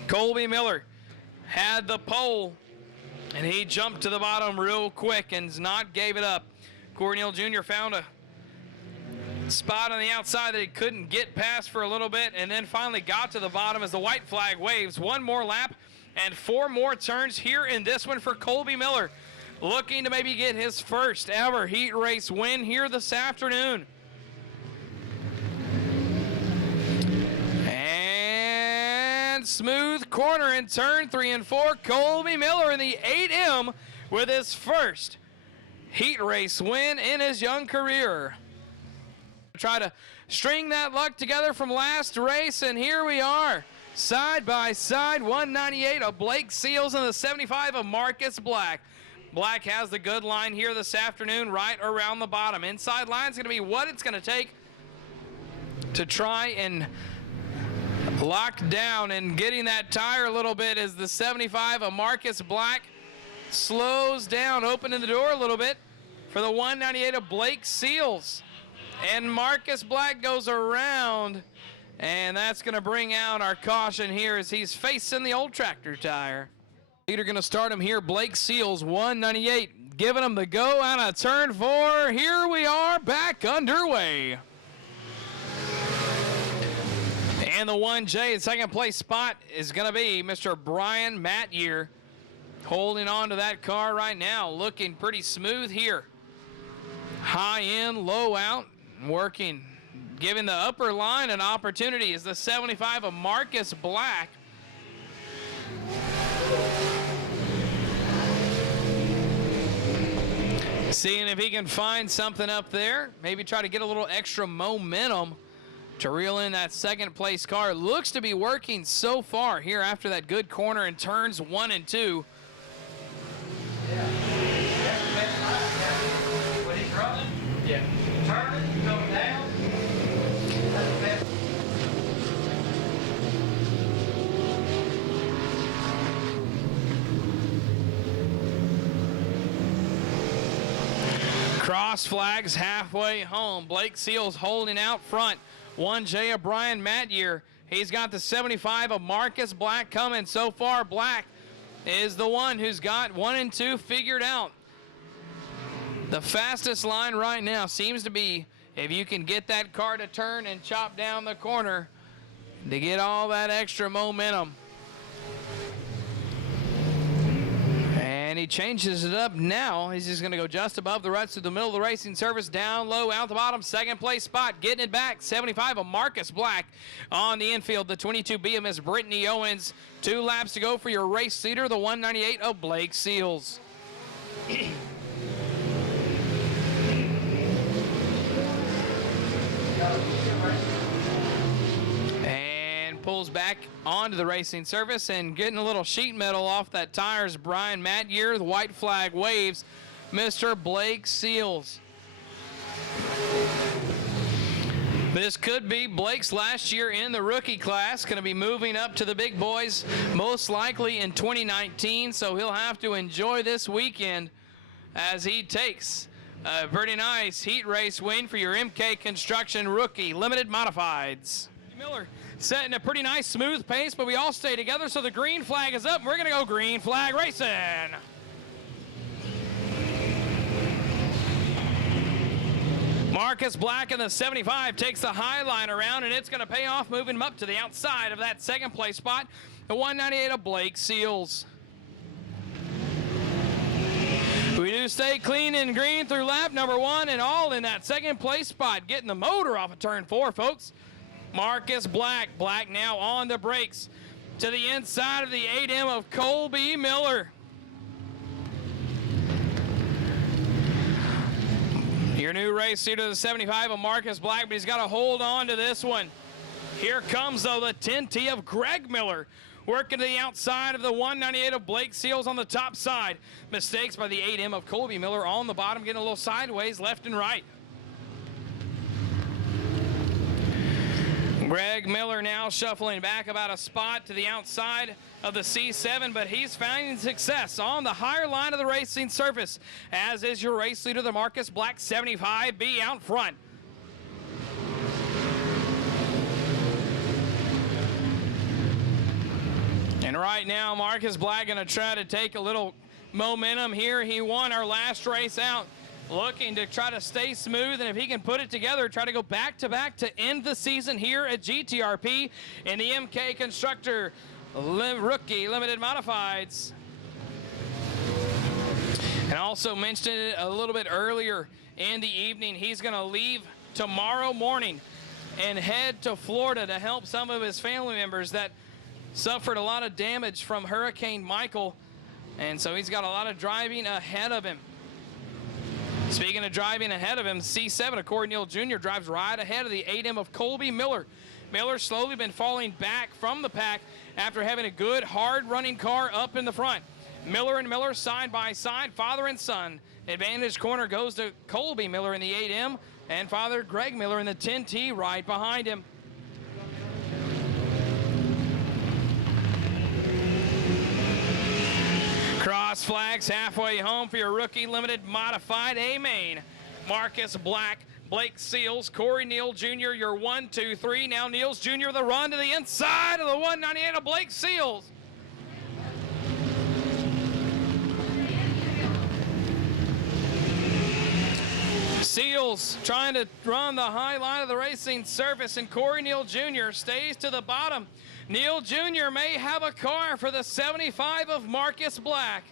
Colby Miller had the pole, and he jumped to the bottom real quick and not gave it up. Cornell Jr. found a spot on the outside that he couldn't get past for a little bit, and then finally got to the bottom as the white flag waves. One more lap and 4 more turns here in this one for Colby Miller, looking to maybe get his first ever heat race win here this afternoon. And smooth corner in turn 3 and 4. Colby Miller in the 8M with his first heat race win in his young career. Try to string that luck together from last race, and here we are, side by side. 198 of Blake Seals and the 75 of Marcus Black. Black has the good line here this afternoon, right around the bottom. Inside line is going to be what it's going to take to try and lock down and getting that tire a little bit as the 75 of Marcus Black slows down, opening the door a little bit for the 198 of Blake Seals. And Marcus Black goes around, and that's going to bring out our caution here as he's facing the old tractor tire. Leader going to start him here, Blake Seals, 198, giving him the go out of turn 4. Here we are back underway. And the 1J, the second place spot is going to be Mr. Brian Matyear, holding on to that car right now, looking pretty smooth here. High in, low out, working, giving the upper line an opportunity is the 75 of Marcus Black. Seeing if he can find something up there, maybe try to get a little extra momentum to reel in that second place car. Looks to be working so far here after that good corner in turns 1 and 2. When he's running, turn it, go down. That's the best. Cross flags halfway home. Blake Seals holding out front. 1J of Brian Matyear. He's got the 75 of Marcus Black coming. So far, Black is the one who's got 1 and 2 figured out. The fastest line right now seems to be if you can get that car to turn and chop down the corner to get all that extra momentum. And he changes it up now. He's just going to go just above the ruts to the middle of the racing surface, down low, out the bottom, second place spot, getting it back, 75 of Marcus Black on the infield. The 22 BMS Brittany Owens, 2 laps to go for your race leader, the 198 of Blake Seals. Pulls back onto the racing surface and getting a little sheet metal off that tires. Brian Matyear, the white flag waves, Mr. Blake Seals. This could be Blake's last year in the rookie class. Going to be moving up to the big boys most likely in 2019, so he'll have to enjoy this weekend as he takes a pretty nice heat race win for your MK Construction Rookie Limited Modifieds. Miller setting a pretty nice smooth pace, but we all stay together, so the green flag is up, and we're going to go green flag racing. Marcus Black in the 75 takes the high line around, and it's going to pay off, moving him up to the outside of that second place spot, the 198 of Blake Seals. We do stay clean and green through lap number 1, and all in that second place spot, getting the motor off of turn 4, folks. Marcus Black. Black now on the brakes to the inside of the 8M of Colby Miller. Your new race leader, the 75 of Marcus Black, but he's got to hold on to this one. Here comes, though, the 10T of Greg Miller, working to the outside of the 198 of Blake Seals on the top side. Mistakes by the 8M of Colby Miller on the bottom, getting a little sideways left and right. Greg Miller now shuffling back about a spot to the outside of the C7, but he's finding success on the higher line of the racing surface, as is your race leader, the Marcus Black 75B out front. And right now, Marcus Black going to try to take a little momentum here. He won our last race out, looking to try to stay smooth, and if he can put it together, try to go back-to-back to end the season here at GTRP in the MK Constructor Rookie Limited Modifieds. And also mentioned it a little bit earlier in the evening, he's going to leave tomorrow morning and head to Florida to help some of his family members that suffered a lot of damage from Hurricane Michael, and so he's got a lot of driving ahead of him. Speaking of driving ahead of him, C7 of Corey Neal Jr. drives right ahead of the 8M of Colby Miller. Miller slowly been falling back from the pack after having a good, hard-running car up in the front. Miller and Miller side by side, father and son. Advantage corner goes to Colby Miller in the 8M, and father Greg Miller in the 10T right behind him. Cross flags halfway home for your Rookie Limited Modified A main. Marcus Black, Blake Seals, Corey Neal Jr., your 1, 2, 3. Now Neals Jr. the run to the inside of the 198 of Blake Seals. Seals trying to run the high line of the racing surface, and Corey Neal Jr. stays to the bottom. Neal Jr. may have a car for the 75 of Marcus Black.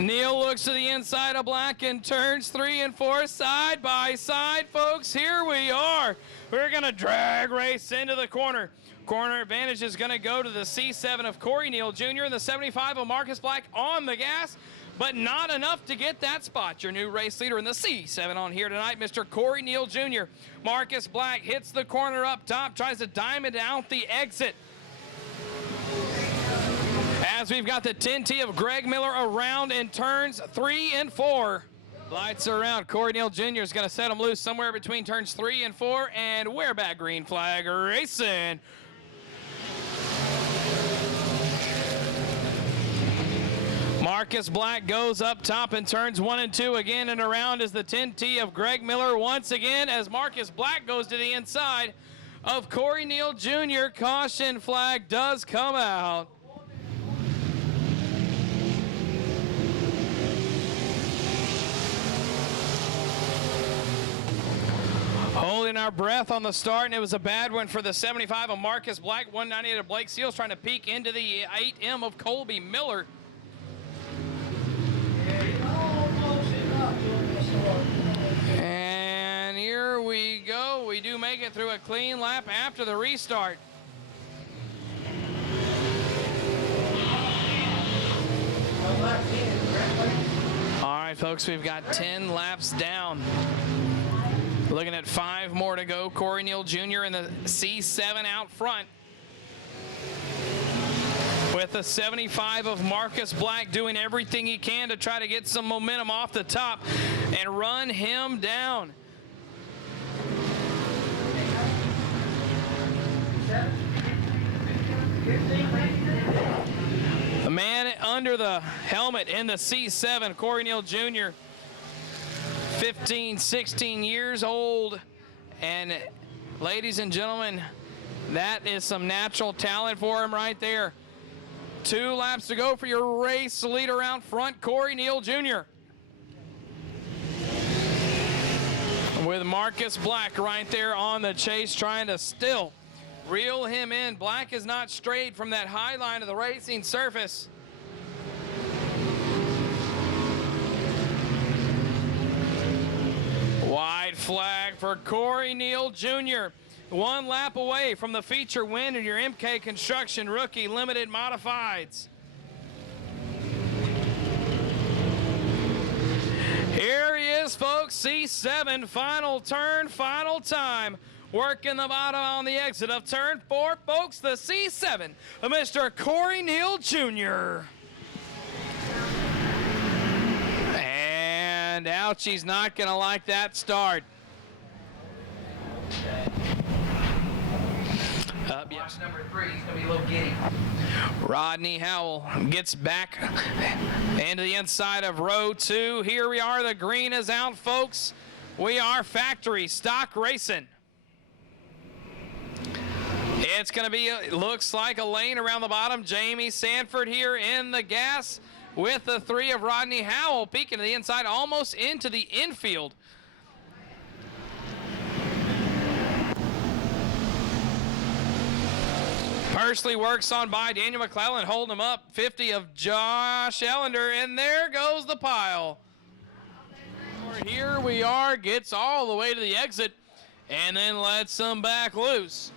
Neal looks to the inside of Black and turns 3 and 4 side by side, folks. Here we are. We're going to drag race into the corner. Corner advantage is going to go to the C7 of Corey Neal Jr. and the 75 of Marcus Black on the gas, but not enough to get that spot. Your new race leader in the C7 on here tonight, Mr. Corey Neal Jr. Marcus Black hits the corner up top, tries to diamond out the exit. As we've got the 10T of Greg Miller around in turns 3 and 4. Lights are around. Corey Neal Jr. is going to set him loose somewhere between turns 3 and 4, and we're back green flag racing. Marcus Black goes up top in turns 1 and 2 again, and around is the 10T of Greg Miller once again as Marcus Black goes to the inside of Corey Neal Jr. Caution flag does come out. Holding our breath on the start, and it was a bad one for the 75 of Marcus Black, 198 of Blake Seals, trying to peek into the 8M of Colby Miller. And here we go. We do make it through a clean lap after the restart. All right, folks, we've got 10 laps down. Looking at 5 more to go. Corey Neal Jr. in the C7 out front, with the 75 of Marcus Black doing everything he can to try to get some momentum off the top and run him down. The man under the helmet in the C7, Corey Neal Jr., 15, 16 years old, and ladies and gentlemen, that is some natural talent for him right there. 2 laps to go for your race leader out front, Corey Neal Jr. With Marcus Black right there on the chase, trying to still reel him in. Black is not strayed from that high line of the racing surface. Wide flag for Corey Neal Jr. 1 lap away from the feature win in your MK Construction Rookie Limited Modifieds. Here he is, folks, C7, final turn, final time. Working the bottom on the exit of turn 4, folks, the C7 of Mr. Corey Neal Jr. And ouch, he's not going to like that start. Yes. Number 3, he's going to be a little giddy. Rodney Howell gets back into the inside of row 2. Here we are. The green is out, folks. We are factory stock racing. It's going to be, looks like a lane around the bottom. Jamie Sanford here in the gas with the 3 of Rodney Howell peeking to the inside, almost into the infield. Pursley works on by Daniel McClellan, holding him up. 50 of Josh Ellender, and there goes the pile. Here we are, gets all the way to the exit, and then lets them back loose.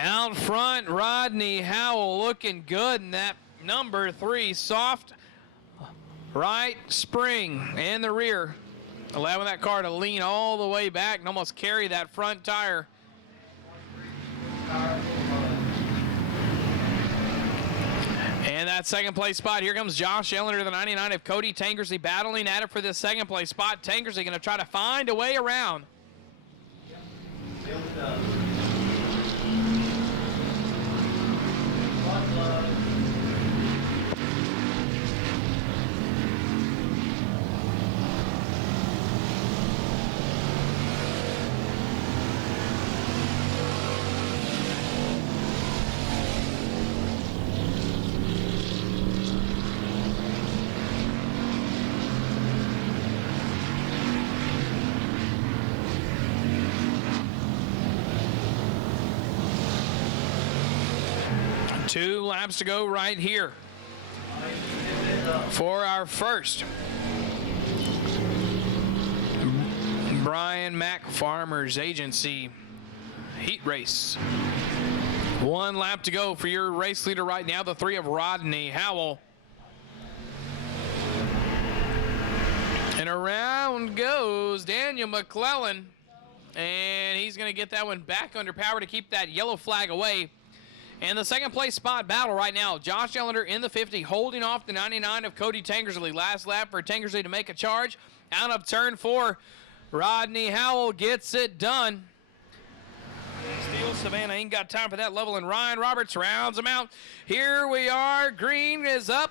Out front, Rodney Howell looking good in that number 3 soft right spring in the rear, allowing that car to lean all the way back and almost carry that front tire. And that second place spot, here comes Josh Ellender, the 99 of Cody Tankersley, battling at it for this second place spot. Tankersley going to try to find a way around. Two laps to go right here for our first Brian Mack Farmers Agency heat race. 1 lap to go for your race leader right now, the 3 of Rodney Howell. And around goes Daniel McClellan, and he's going to get that one back under power to keep that yellow flag away. And the second place spot battle right now, Josh Ellender in the 50, holding off the 99 of Cody Tankersley. Last lap for Tankersley to make a charge. Out of turn 4, Rodney Howell gets it done. Steele Savannah ain't got time for that level, and Ryan Roberts rounds him out. Here we are. Green is up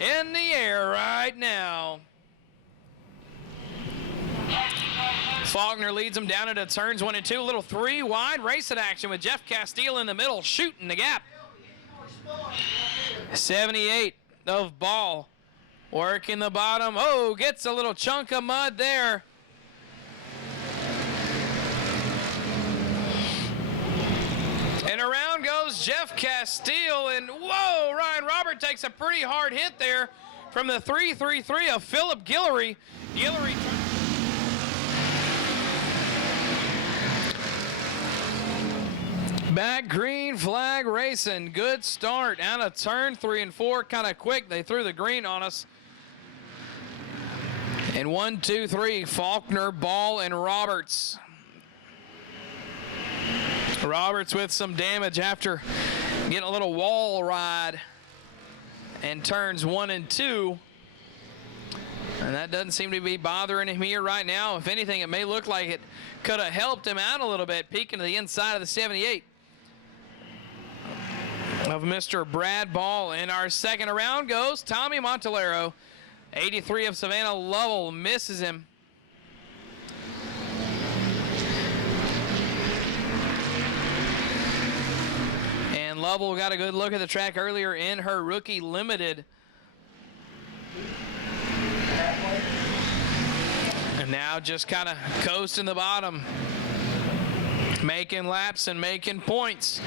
in the air right now. Faulkner leads him down into turns 1 and 2. A little 3 wide racing action with Jeff Castile in the middle, shooting the gap. 78 of Ball working the bottom. Oh, gets a little chunk of mud there. And around goes Jeff Castile, and whoa, Ryan Robert takes a pretty hard hit there from the 333 of Philip Guillory. Guillory back, green flag racing. Good start out of turn 3 and 4. Kind of quick. They threw the green on us. And 1, 2, 3, Faulkner, Ball, and Roberts. Roberts with some damage after getting a little wall ride in turns 1 and 2. And that doesn't seem to be bothering him here right now. If anything, it may look like it could have helped him out a little bit, peeking to the inside of the 78 of Mr. Brad Ball. In our second round goes Tommy Montalero. 83 of Savannah Lovell misses him. And Lovell got a good look at the track earlier in her rookie limited. And now just kind of coasting the bottom, making laps and making points,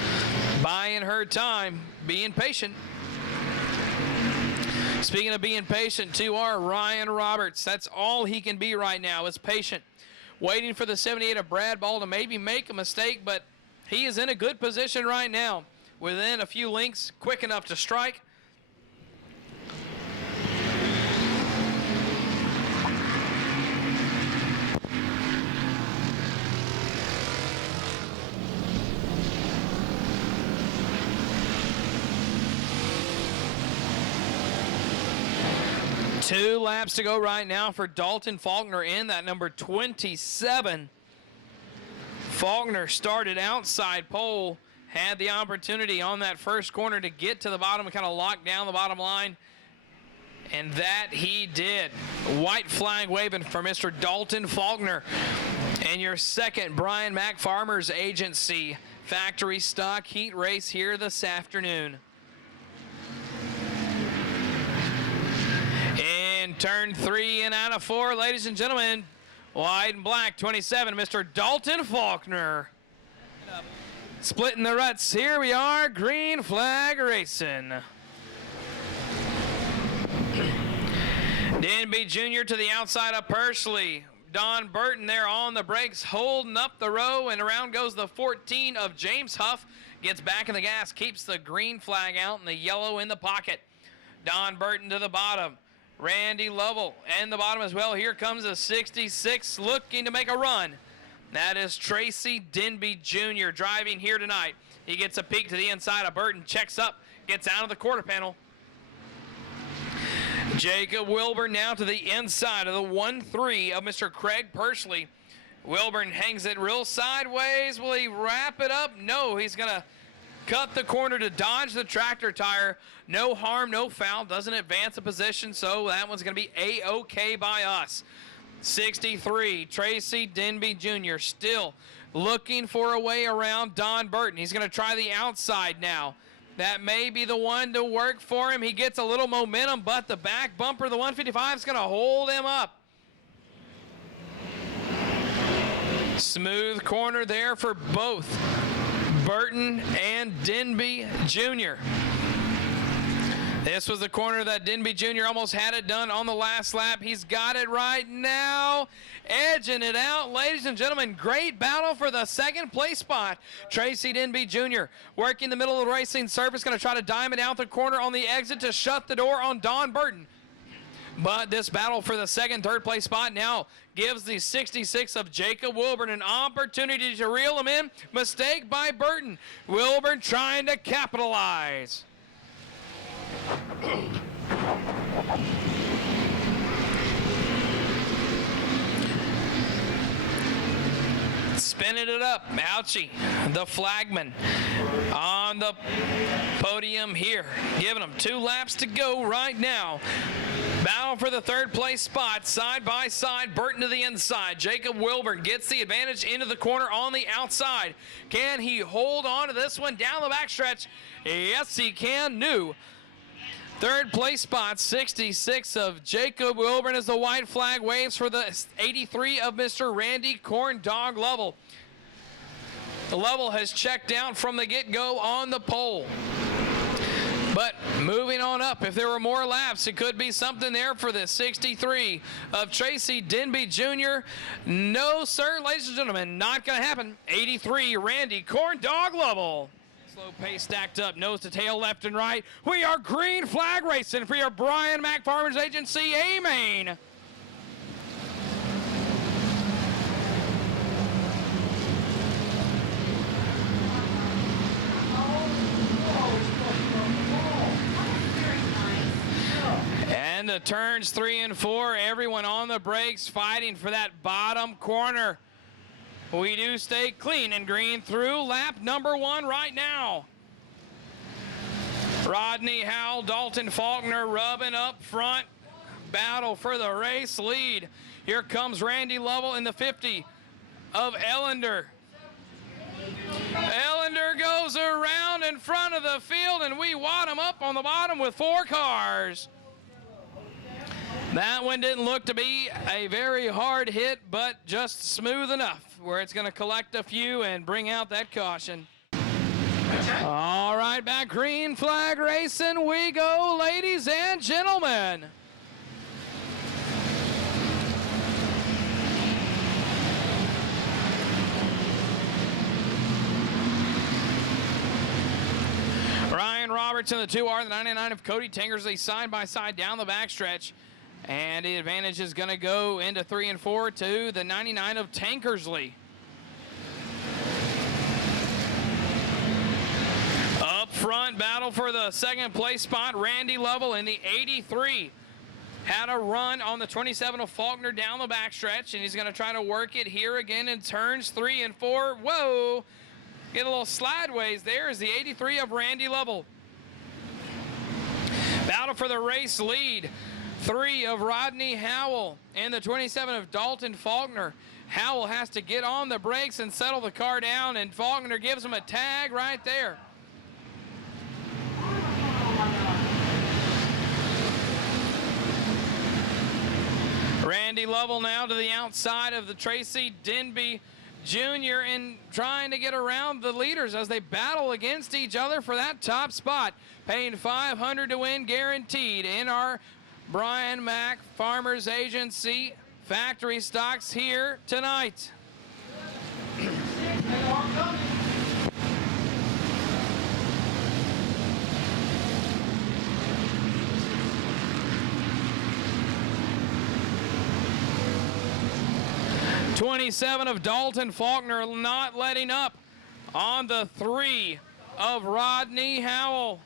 buying her time, being patient. Speaking of being patient, too, are Ryan Roberts. That's all he can be right now, is patient. Waiting for the 78 of Brad Ball to maybe make a mistake, but he is in a good position right now. Within a few links, quick enough to strike. 2 laps to go right now for Dalton Faulkner in that number 27. Faulkner started outside pole, had the opportunity on that first corner to get to the bottom and kind of lock down the bottom line. And that he did. White flag waving for Mr. Dalton Faulkner. And your second Brian Mack Farmers Agency factory stock heat race here this afternoon. In turn 3 and out of 4, ladies and gentlemen, white and black, 27, Mr. Dalton Faulkner. Splitting the ruts, here we are, green flag racing. Denby Jr. to the outside of Pursley. Don Burton there on the brakes, holding up the row, and around goes the 14 of James Huff. Gets back in the gas, keeps the green flag out and the yellow in the pocket. Don Burton to the bottom. Randy Lovell and the bottom as well. Here comes a 66 looking to make a run. That is Tracy Denby Jr. driving here tonight. He gets a peek to the inside of Burton, checks up, gets out of the quarter panel. Jacob Wilburn now to the inside of the 1-3 of Mr. Craig Pursley. Wilburn hangs it real sideways. Will he wrap it up? No, he's going to cut the corner to dodge the tractor tire. No harm, no foul. Doesn't advance a position, so that one's going to be A-OK by us. 63, Tracy Denby Jr. still looking for a way around Don Burton. He's going to try the outside now. That may be the one to work for him. He gets a little momentum, but the back bumper, the 155, is going to hold him up. Smooth corner there for both Burton and Denby Jr. This was the corner that Denby Jr. almost had it done on the last lap. He's got it right now, edging it out. Ladies and gentlemen, great battle for the second place spot. Tracy Denby Jr. working the middle of the racing surface, going to try to diamond out the corner on the exit to shut the door on Don Burton. But this battle for the second, third place spot now gives the 66 of Jacob Wilburn an opportunity to reel him in. Mistake by Burton. Wilburn trying to capitalize. Spinning it up, Ouchie, the flagman, on the podium here, giving them 2 laps to go right now. Battle for the third place spot, side by side, Burton to the inside. Jacob Wilburn gets the advantage into the corner on the outside. Can he hold on to this one down the backstretch? Yes, he can. New third place spot, 66 of Jacob Wilburn as the white flag waves for the 83 of Mr. Randy Corn Dog Lovell. Lovell has checked out from the get-go on the pole. But moving on up, if there were more laps, it could be something there for the 63 of Tracy Denby Jr. No, sir, ladies and gentlemen, not going to happen. 83, Randy Corn Dog Lovell. Slow pace stacked up, nose to tail, left and right. We are green flag racing for your Brian Mack Farmers Agency A-Main. And the turns 3 and 4, everyone on the brakes fighting for that bottom corner. We do stay clean and green through lap number 1 right now. Rodney Howell, Dalton Faulkner rubbing up front. Battle for the race lead. Here comes Randy Lovell in the 50 of Ellender. Ellender goes around in front of the field, and we wad him up on the bottom with 4 cars. That one didn't look to be a very hard hit, but just smooth enough where it's going to collect a few and bring out that caution. All right, back green flag racing we go, ladies and gentlemen. Ryan Roberts in the 2R, the 99 of Cody Tankersley side by side down the backstretch. And the advantage is going to go into 3 and 4 to the 99 of Tankersley. Up front, battle for the second place spot, Randy Lovell in the 83 had a run on the 27 of Faulkner down the backstretch, and he's going to try to work it here again in turns 3 and 4. Whoa! Get a little slideways there is the 83 of Randy Lovell. Battle for the race lead. 3 of Rodney Howell and the 27 of Dalton Faulkner. Howell has to get on the brakes and settle the car down, and Faulkner gives him a tag right there. Randy Lovell now to the outside of the Tracy Denby Jr. and trying to get around the leaders as they battle against each other for that top spot. Paying $500 to win guaranteed in our Brian Mack Farmers Agency factory stocks here tonight. '27 of Dalton Faulkner not letting up on the 3 of Rodney Howell.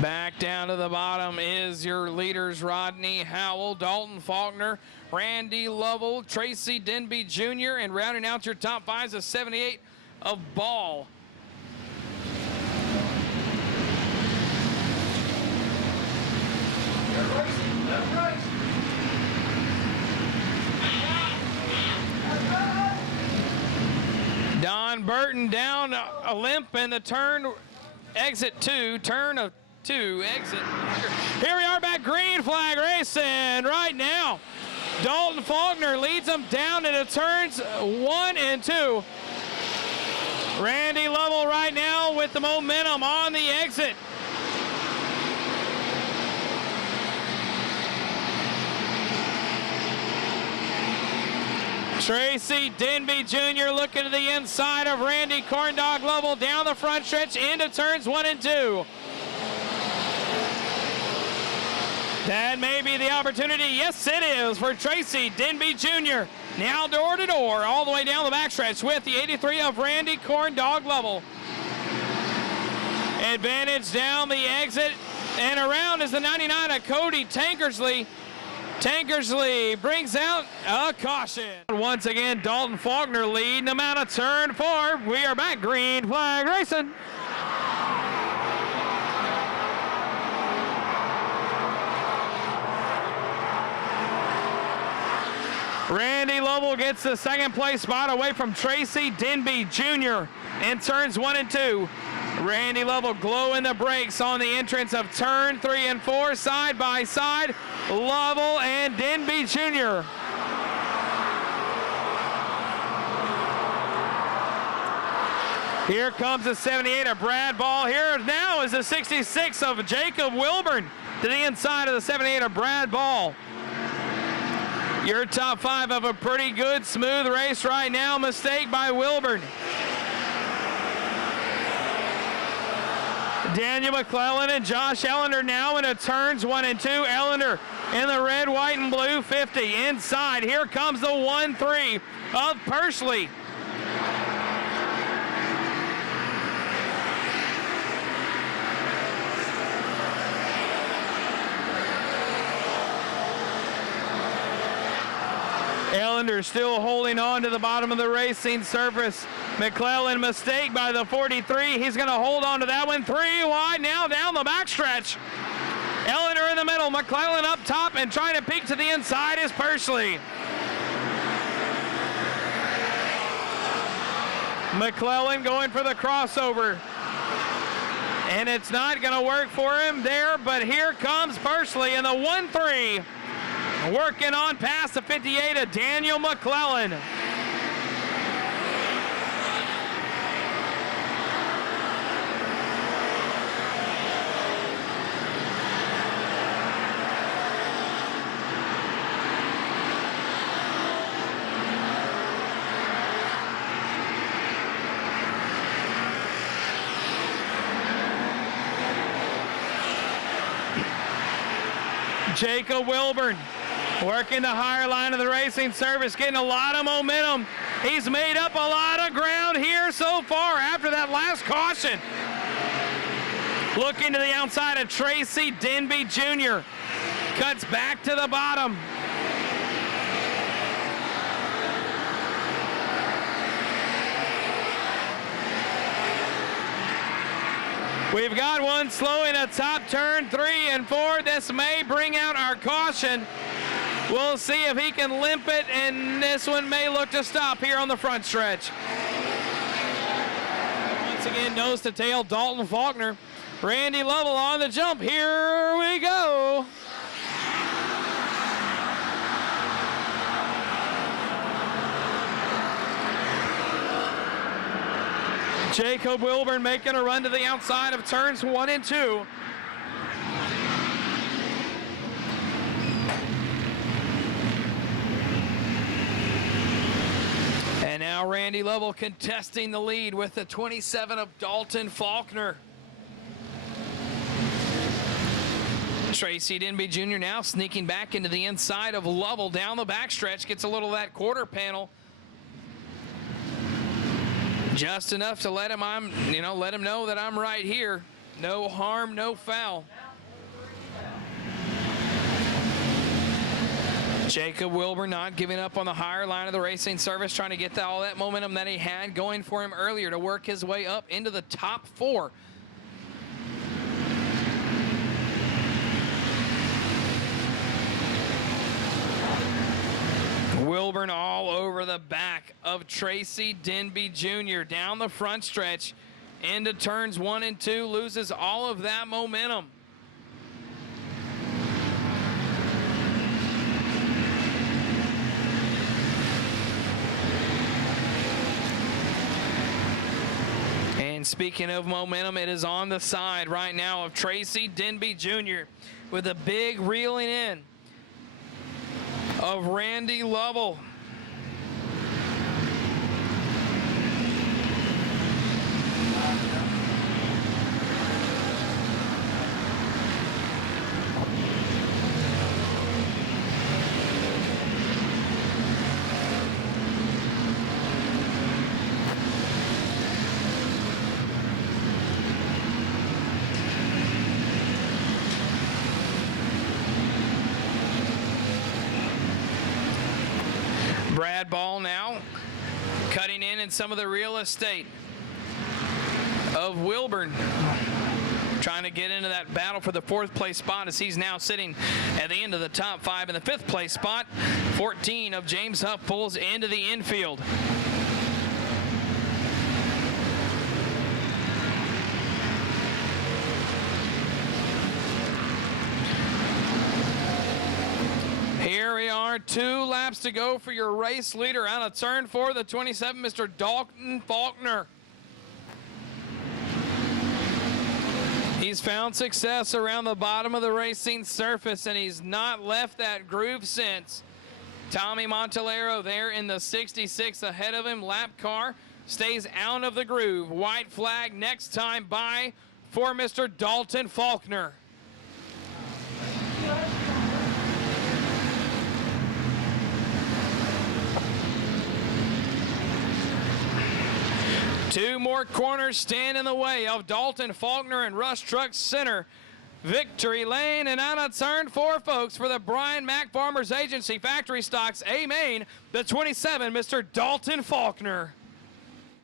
Back down to the bottom is your leaders, Rodney Howell, Dalton Faulkner, Randy Lovell, Tracy Denby Jr., and rounding out your top 5s of 78 of Ball. Don Burton down a limp in the turn, exit 2, turn of 2, exit. Here we are back, green flag racing right now. Dalton Faulkner leads them down into turns 1 and 2. Randy Lovell right now with the momentum on the exit. Tracy Denby Jr. looking to the inside of Randy Corndog Lovell down the front stretch into turns 1 and 2. That may be the opportunity. Yes, it is for Tracy Denby Jr. Now door to door all the way down the backstretch with the 83 of Randy Corndog Lovell. Advantage down the exit and around is the 99 of Cody Tankersley. Tankersley brings out a caution. Once again, Dalton Faulkner leading them out of turn 4. We are back, green flag racing. Randy Lovell gets the second place spot away from Tracy Denby Jr. in turns 1 and 2. Randy Lovell glowing the brakes on the entrance of turn 3 and 4, side by side, Lovell and Denby Jr. Here comes the 78 of Brad Ball. Here now is the 66 of Jacob Wilburn to the inside of the 78 of Brad Ball. Your top 5 of a pretty good, smooth race right now. Mistake by Wilburn. Daniel McClellan and Josh Ellender now into turns 1 and 2. Ellender in the red, white, and blue 50. Inside, here comes the 1-3 of Pursley. Ellender still holding on to the bottom of the racing surface. McClellan mistake by the 43. He's going to hold on to that one. 3 wide now down the backstretch. Ellender in the middle. McClellan up top and trying to peek to the inside is Pursley. McClellan going for the crossover. And it's not going to work for him there, but here comes Pursley in the 1-3. Working on past the 58 of Daniel McClellan. Jacob Wilburn Working the higher line of the racing surface, getting a lot of momentum. He's made up a lot of ground here so far after that last caution. Looking to the outside of Tracy Denby Jr. Cuts back to the bottom. We've got one slow in a top turn 3 and 4. This may bring out our caution. We'll see if he can limp it, and this one may look to stop here on the front stretch. Once again, nose to tail, Dalton Faulkner. Randy Lovell on the jump. Here we go. Jacob Wilburn making a run to the outside of turns 1 and 2. And now Randy Lovell contesting the lead with the 27 of Dalton Faulkner. Tracy Denby Jr. now sneaking back into the inside of Lovell down the backstretch, gets a little of that quarter panel. Just enough to let him know that I'm right here. No harm, no foul. Jacob Wilbur not giving up on the higher line of the racing surface, trying to get all that momentum that he had going for him earlier to work his way up into the top 4. Wilburn all over the back of Tracy Denby Jr. down the front stretch into turns 1 and 2, loses all of that momentum. And speaking of momentum, it is on the side right now of Tracy Denby Jr. with a big reeling in of Randy Lovell. Brad Ball now cutting in some of the real estate of Wilburn, trying to get into that battle for the 4th place spot as he's now sitting at the end of the top 5 in the 5th place spot. 14 of James Huff pulls into the infield. Here we are, 2 laps to go for your race leader out of turn 4, the 27, Mr. Dalton Faulkner. He's found success around the bottom of the racing surface, and he's not left that groove since. Tommy Montalero there in the 66 ahead of him. Lap car stays out of the groove. White flag next time by for Mr. Dalton Faulkner. Two more corners stand in the way of Dalton Faulkner and Rush Truck Center. Victory lane and out of turn 4, folks, for the Brian Mack Farmers Agency Factory Stocks A main, the 27, Mr. Dalton Faulkner.